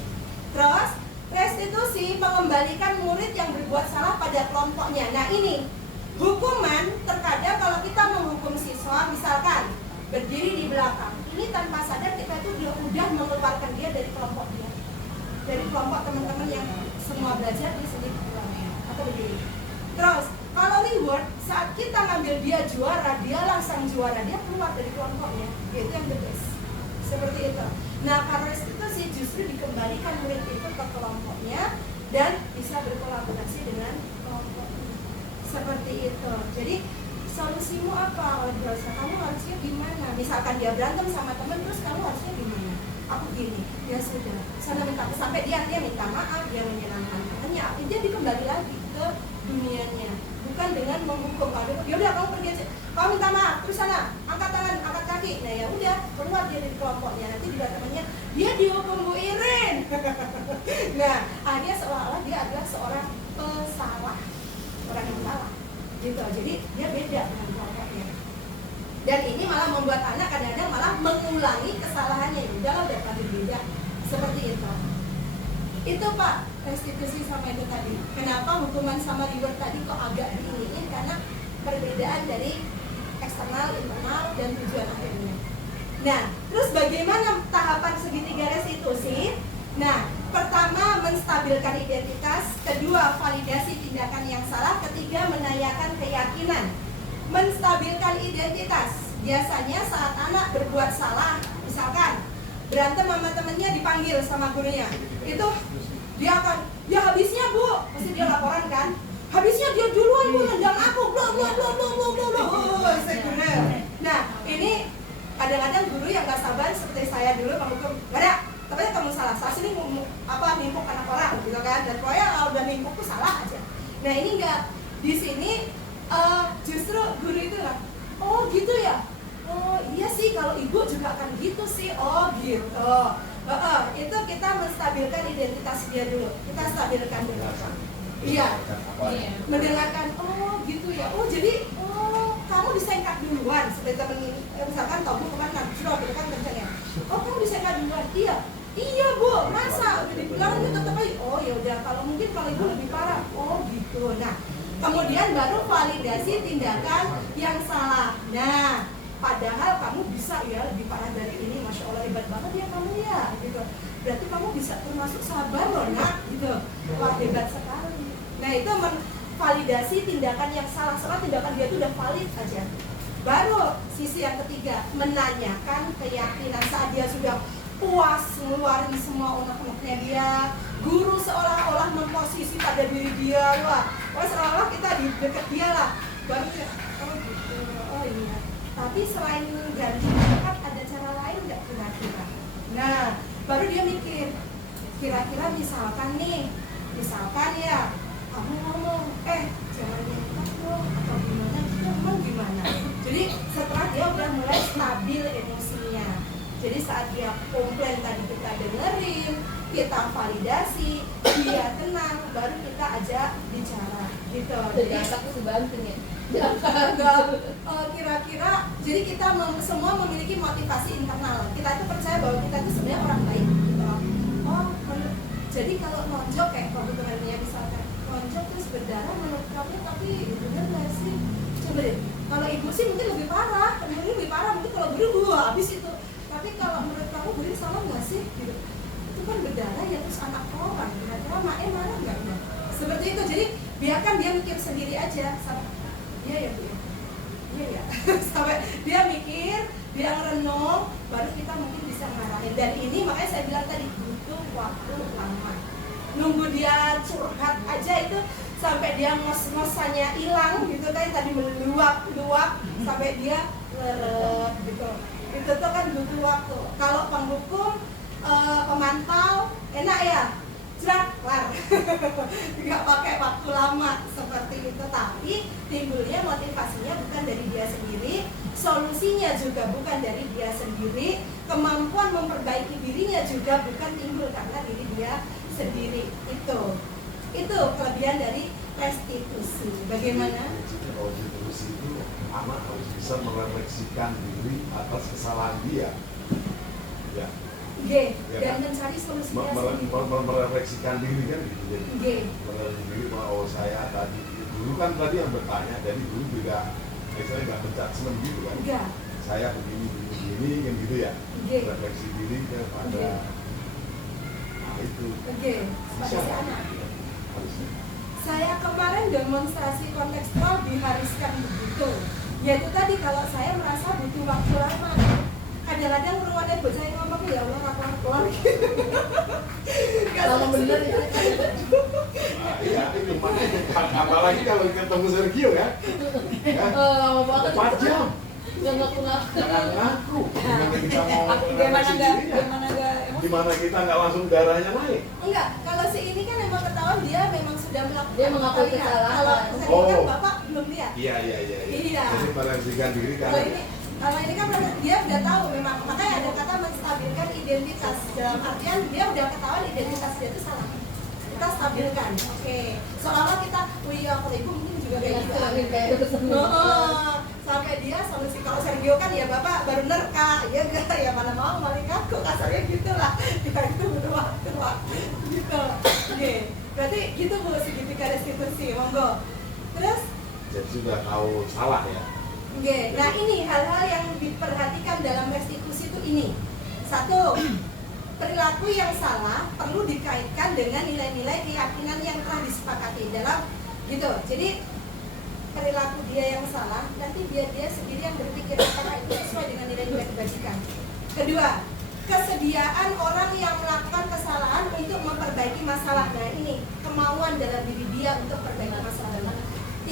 Terus restitusi mengembalikan murid yang berbuat salah pada kelompoknya. Nah ini hukuman terkadang kalau kita menghukum siswa, misalkan berdiri di belakang, ini tanpa sadar kita itu udah mengeluarkan dia dari kelompok dia, dari kelompok teman-teman yang semua belajar di sini atau berdiri. Terus kalau reward, saat kita ngambil dia juara, dia langsung juara, dia keluar dari kelompoknya, itu yang the best. Seperti itu. Nah, karena restitusi justru dikembalikan murid itu ke kelompoknya dan bisa berkolaborasi dengan kelompoknya. Seperti itu. Jadi solusimu apa? Kamu harusnya gimana? Misalkan dia berantem sama teman, terus kamu harusnya gimana? Aku gini, ya sudah. Sana minta sampai dia minta maaf, dia menyenangkan temannya. Dia dikembali lagi ke dunianya, bukan dengan menghukum. Ya udah kamu pergi aja. Kamu minta maaf, terus sana angkat tangan, angkat kaki. Nah ya udah, keluar dia dari kelompoknya. Nanti juga temannya dia dihukum Bu Irin. Nah, dia seolah-olah dia adalah seorang pesalah, orang yang salah. Gitu. Jadi dia beda dengan kelompoknya. Dan ini malah membuat anak kadang-kadang malah mengulangi kesalahannya. Udah daripada beda. Seperti itu. Itu Pak, restitusi sama itu tadi. Kenapa hukuman sama reward tadi kok agak diiniin? Karena perbedaan dari eksternal, internal, dan tujuan akhirnya. Nah, terus bagaimana tahapan segitiga restitusi? Nah, pertama menstabilkan identitas, kedua validasi tindakan yang salah, ketiga menanyakan keyakinan. Menstabilkan identitas, biasanya saat anak berbuat salah, misalkan berantem sama temennya dipanggil sama gurunya, itu dia akan, ya habisnya Bu, pasti dia laporan kan, habisnya dia duluan Bu nendang aku, bla bla bla bla bla bla bla. Nah ini kadang-kadang guru yang gak sabar seperti saya dulu menghukum, gak ada, tapi kamu salah, salah sini nimpuk anak orang gitu kan, dan pokoknya kalau udah nimpuk tuh salah aja. Nah ini enggak, di sini justru guru itu lah, oh gitu ya, oh iya sih kalau ibu juga akan gitu sih, oh gitu. Itu kita menstabilkan identitas dia dulu, kita stabilkan dulu. Iya, mendengarkan, oh gitu ya, oh jadi kamu disengkat duluan, seperti temen misalkan Tobu kemana, sudah gitu kan kerjanya, oh kamu disengkat duluan, iya Bu, masa udah dibilang itu tetap aja, oh ya udah kalau mungkin kalau ibu lebih parah, oh gitu. Nah kemudian baru validasi tindakan yang salah. Nah padahal kamu bisa ya lebih parah dari ini, Masya Allah hebat banget ya kamu ya gitu. Berarti kamu bisa termasuk sabar loh nak gitu. Wah hebat sekali. Nah itu validasi tindakan yang salah, soalnya tindakan dia itu udah valid aja. Baru sisi yang ketiga, menanyakan keyakinan saat dia sudah puas ngeluarin semua unek-uneknya dia, guru seolah-olah memposisi pada diri dia, wah seolah-olah kita di dekat dia lah. Baru dia, oh gitu, oh iya. Tapi selain ganti dekat ada cara lain nggak kira-kira? Nah, baru dia mikir, kira-kira misalkan ya, kamu ngomong, jangan dekat dong, atau gimana, emang gimana? Jadi setelah dia udah mulai stabil emosinya, jadi saat dia komplain tadi kita dengerin, kita validasi, dia tenang, baru kita ajak bicara, gitu. Jadi aku sebanting ya. Kira-kira jadi kita semua memiliki motivasi internal. Kita itu percaya bahwa kita itu sebenarnya orang baik gitu. Jadi kalau nonjok kayak kebetulannya misalkan nonjok terus berdarah menurut kamu, tapi benar nggak sih? Coba deh, kalau ibu sih mungkin lebih parah, mungkin kalau guru habis itu. Tapi kalau menurut kamu guru salah nggak sih? Gitu. Itu kan berdarah ya, terus anak orang, kira-kira Mae marah nggak? Seperti itu. Jadi biarkan dia mikir sendiri aja. Iya ya Bu ya, iya ya. Sampai dia mikir, dia ngerenung, baru kita mungkin bisa ngarahin. Dan ini makanya saya bilang tadi butuh waktu lama. Nunggu dia curhat aja itu sampai dia ngos-ngosannya hilang gitu kan, tadi meluap-luap sampai dia leret gitu. Itu tuh kan butuh waktu. Kalau penghukum, pemantau enak ya, jerak kelar. Nggak pakai waktu lama seperti itu, tapi timbulnya motivasinya bukan dari dia sendiri, solusinya juga bukan dari dia sendiri, kemampuan memperbaiki dirinya juga bukan timbul karena diri dia sendiri. Itu Itu kelebihan dari restitusi. Bagaimana? Restitusi itu anak harus bisa merefleksikan diri atas kesalahan dia. Ya. G. Ya, Dan kan? mencari solusinya sendiri. Merefleksikan diri kan gitu. Jadi G. merefleksikan diri bahwa oh saya tadi dulu kan tadi yang bertanya, jadi dulu juga saya nggak menjudgment gitu kan. Enggak. Saya begini kan gitu ya. G. Refleksi diri kepada itu. G. Pada si anak. Harusnya. Saya kemarin demonstrasi kontekstual diharuskan begitu. Yaitu tadi kalau saya merasa butuh waktu lama. Kadang-kadang ruangnya bocah yang ngomong ya Allah keluar. Kalau bener ya. Iya, itu makanya apalagi kalau ketemu Sergio ya. Lama banget. 4 jam. Nggak ngaku-ngaku. Jangan ngaku. Gimana kita mau Gimana enggak gimana kita nggak langsung darahnya naik? Enggak, kalau si ini kan memang ketahuan dia memang sudah melakukan. Dia mengakui kesalahan. Kalau saya kan Oh. Bapak belum lihat. Iya. Iya. Jadi merefleksikan diri kan. Kalau ini kan dia udah tahu memang, makanya ada kata menstabilkan identitas, dalam artian dia udah ketahuan identitas dia itu salah. Kita stabilkan, oke. Seolah-olah kita, iya kalau ibu mungkin juga kayak gitu. Kayak itu Sampai dia solusi, kalau Sergio kan ya bapak baru nerka, ya enggak, ya mana mau maling aku, kasarnya gitu lah. Ya itu butuh waktu gitu. Oke, berarti gitu Bu segitiga restitusi, monggo. Terus Jadi sudah tahu salah ya. Oke, nah ini hal-hal yang diperhatikan dalam restitusi itu ini. 1. Perilaku yang salah perlu dikaitkan dengan nilai-nilai keyakinan yang telah disepakati dalam gitu. Jadi perilaku dia yang salah, nanti biar dia sendiri yang berpikir apakah itu sesuai dengan nilai-nilai kebajikan. 2. Kesediaan orang yang melakukan kesalahan untuk memperbaiki masalah. Nah ini kemauan dalam diri dia untuk perbaiki masalah.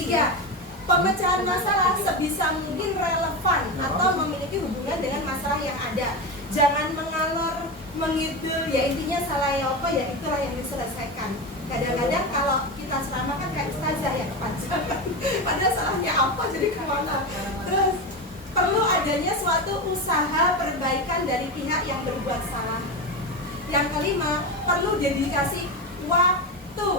3. Pemecahan masalah sebisa mungkin relevan atau memiliki hubungan dengan masalah yang ada. Jangan mengalor, mengidul, ya intinya salah ya apa, ya itulah yang diselesaikan. Kadang-kadang kalau kita selama kan kayak ustazah ya kepanjangan. Padahal salahnya apa, jadi kemana. Terus perlu adanya suatu usaha perbaikan dari pihak yang berbuat salah. Yang kelima, perlu dedikasi waktu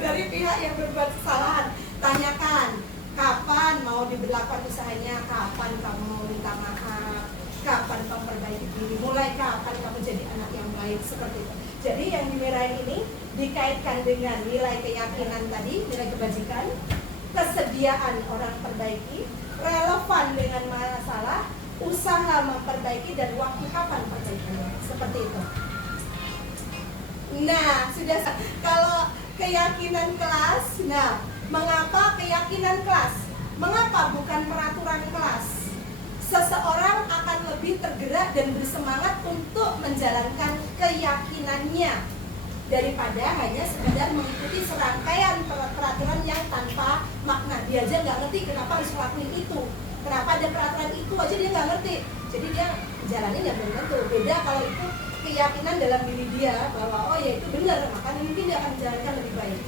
dari pihak yang berbuat kesalahan. Tanyakan kapan mau diberlakukan usahanya, kapan kamu mau minta maaf, kapan kamu perbaiki diri, mulai kapan kamu jadi anak yang baik, seperti itu. Jadi yang di merah ini dikaitkan dengan nilai keyakinan tadi, nilai kebajikan, kesediaan orang perbaiki, relevan dengan masalah, usaha memperbaiki, dan waktu kapan perbaikannya, seperti itu. Nah, sudah kalau keyakinan kelas, nah mengapa keyakinan kelas? Mengapa bukan peraturan kelas? Seseorang akan lebih tergerak dan bersemangat untuk menjalankan keyakinannya daripada hanya sekedar mengikuti serangkaian peraturan yang tanpa makna. Dia aja nggak ngerti kenapa harus ngelakuin itu, kenapa ada peraturan itu aja dia nggak ngerti. Jadi dia jalanin ya belum tentu. Beda kalau itu keyakinan dalam diri dia bahwa oh ya itu benar, maka mungkin dia akan menjalankan lebih baik.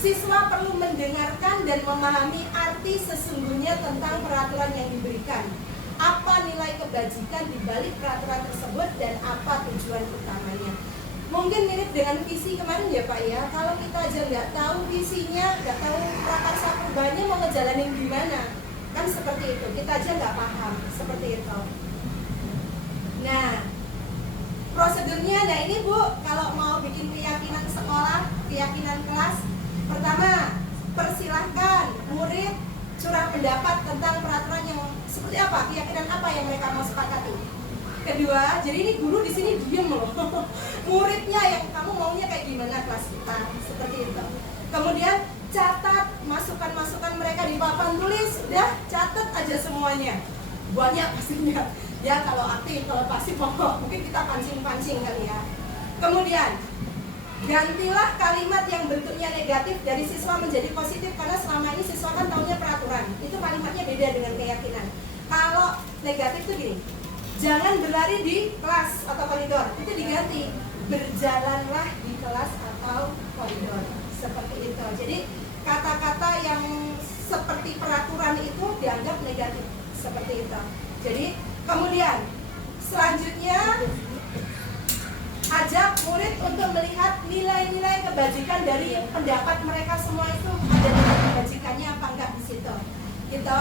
Siswa perlu mendengarkan dan memahami arti sesungguhnya tentang peraturan yang diberikan. Apa nilai kebajikan di balik peraturan tersebut dan apa tujuan utamanya. Mungkin mirip dengan visi kemarin ya Pak ya. Kalau kita aja nggak tahu visinya, nggak tahu prakarsa perubahannya mau ngejalanin gimana, kan seperti itu. Kita aja nggak paham seperti itu. Nah, prosedurnya, nah ini Bu, kalau mau bikin keyakinan sekolah, keyakinan kelas, pertama, persilahkan murid curah pendapat tentang peraturan yang seperti apa, keyakinan apa yang mereka mau sepakati. Kedua, jadi ini guru di sini diem loh. Muridnya yang kamu maunya kayak gimana kelas kita, seperti itu. Kemudian catat masukan-masukan mereka di papan tulis, udah catat aja semuanya. Banyak pastinya. Ya kalau aktif, kalau pasif mungkin kita pancing-pancing kali ya. Kemudian gantilah kalimat yang bentuknya negatif dari siswa menjadi positif, karena selama ini siswa kan taunya peraturan. Itu kalimatnya beda dengan keyakinan. Kalau negatif itu gini, jangan berlari di kelas atau koridor, itu diganti berjalanlah di kelas atau koridor, seperti itu. Jadi kata-kata yang seperti peraturan itu dianggap negatif, seperti itu. Jadi kemudian selanjutnya ajak murid untuk melihat nilai-nilai kebajikan dari pendapat mereka semua itu ada nilai kebajikannya apa enggak di situ. Gitu.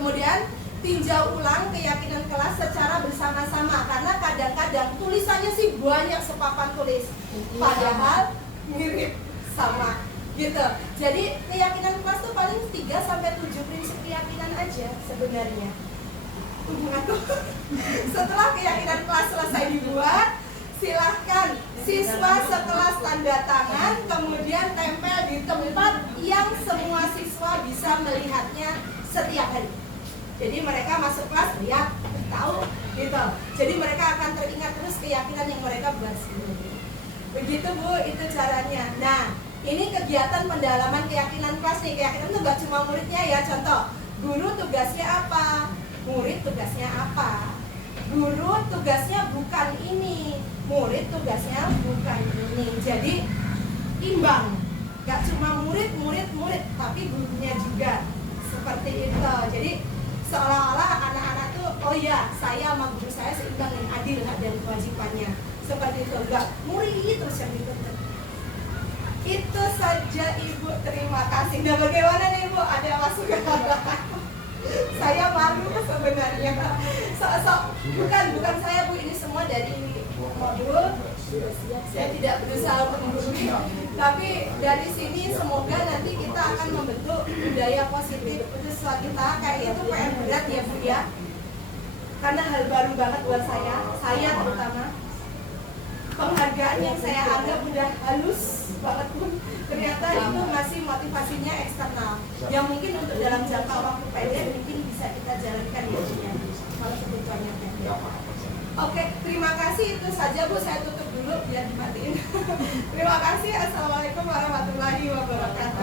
Kemudian tinjau ulang keyakinan kelas secara bersama-sama karena kadang-kadang tulisannya sih banyak sepapan tulis, padahal mirip sama gitu. Jadi keyakinan kelas tuh paling 3 sampai 7 prinsip keyakinan aja sebenarnya. Setelah keyakinan kelas selesai dibuat, silahkan siswa setelah tanda tangan kemudian tempel di tempat yang semua siswa bisa melihatnya setiap hari. Jadi mereka masuk kelas lihat, tahu gitu. Jadi mereka akan teringat terus keyakinan yang mereka buat sendiri. Begitu Bu, itu caranya. Nah, ini kegiatan pendalaman keyakinan kelas nih. Keyakinan itu nggak cuma muridnya ya. Contoh, guru tugasnya apa? Murid tugasnya apa? Guru tugasnya bukan ini, murid tugasnya bukan ini. Jadi imbang, gak cuma murid, tapi gurunya juga seperti itu. Jadi seolah-olah anak-anak tuh, oh ya saya sama guru saya seimbang dan adil dan kewajibannya. Seperti itu, enggak murid terus yang dituntut. Itu saja Ibu, terima kasih. Nah bagaimana nih Ibu, ada masukan? Saya malu sebenarnya. Bukan saya Bu, ini semua dari modul. Saya tidak berusaha untuk menggurui, tapi dari sini semoga nanti kita akan membentuk budaya positif untuk siswa kita. Kayak itu PR berat ya Bu ya, karena hal baru banget buat saya terutama. Penghargaan yang saya anggap udah halus banget pun ternyata itu masih motivasinya eksternal yang mungkin untuk dalam jangka waktu pendek mungkin bisa kita jalankan ya kalau kebutuhannya pendek. Oke, terima kasih, itu saja Bu, saya tutup dulu biar dimatiin. Terima kasih. Assalamualaikum warahmatullahi wabarakatuh.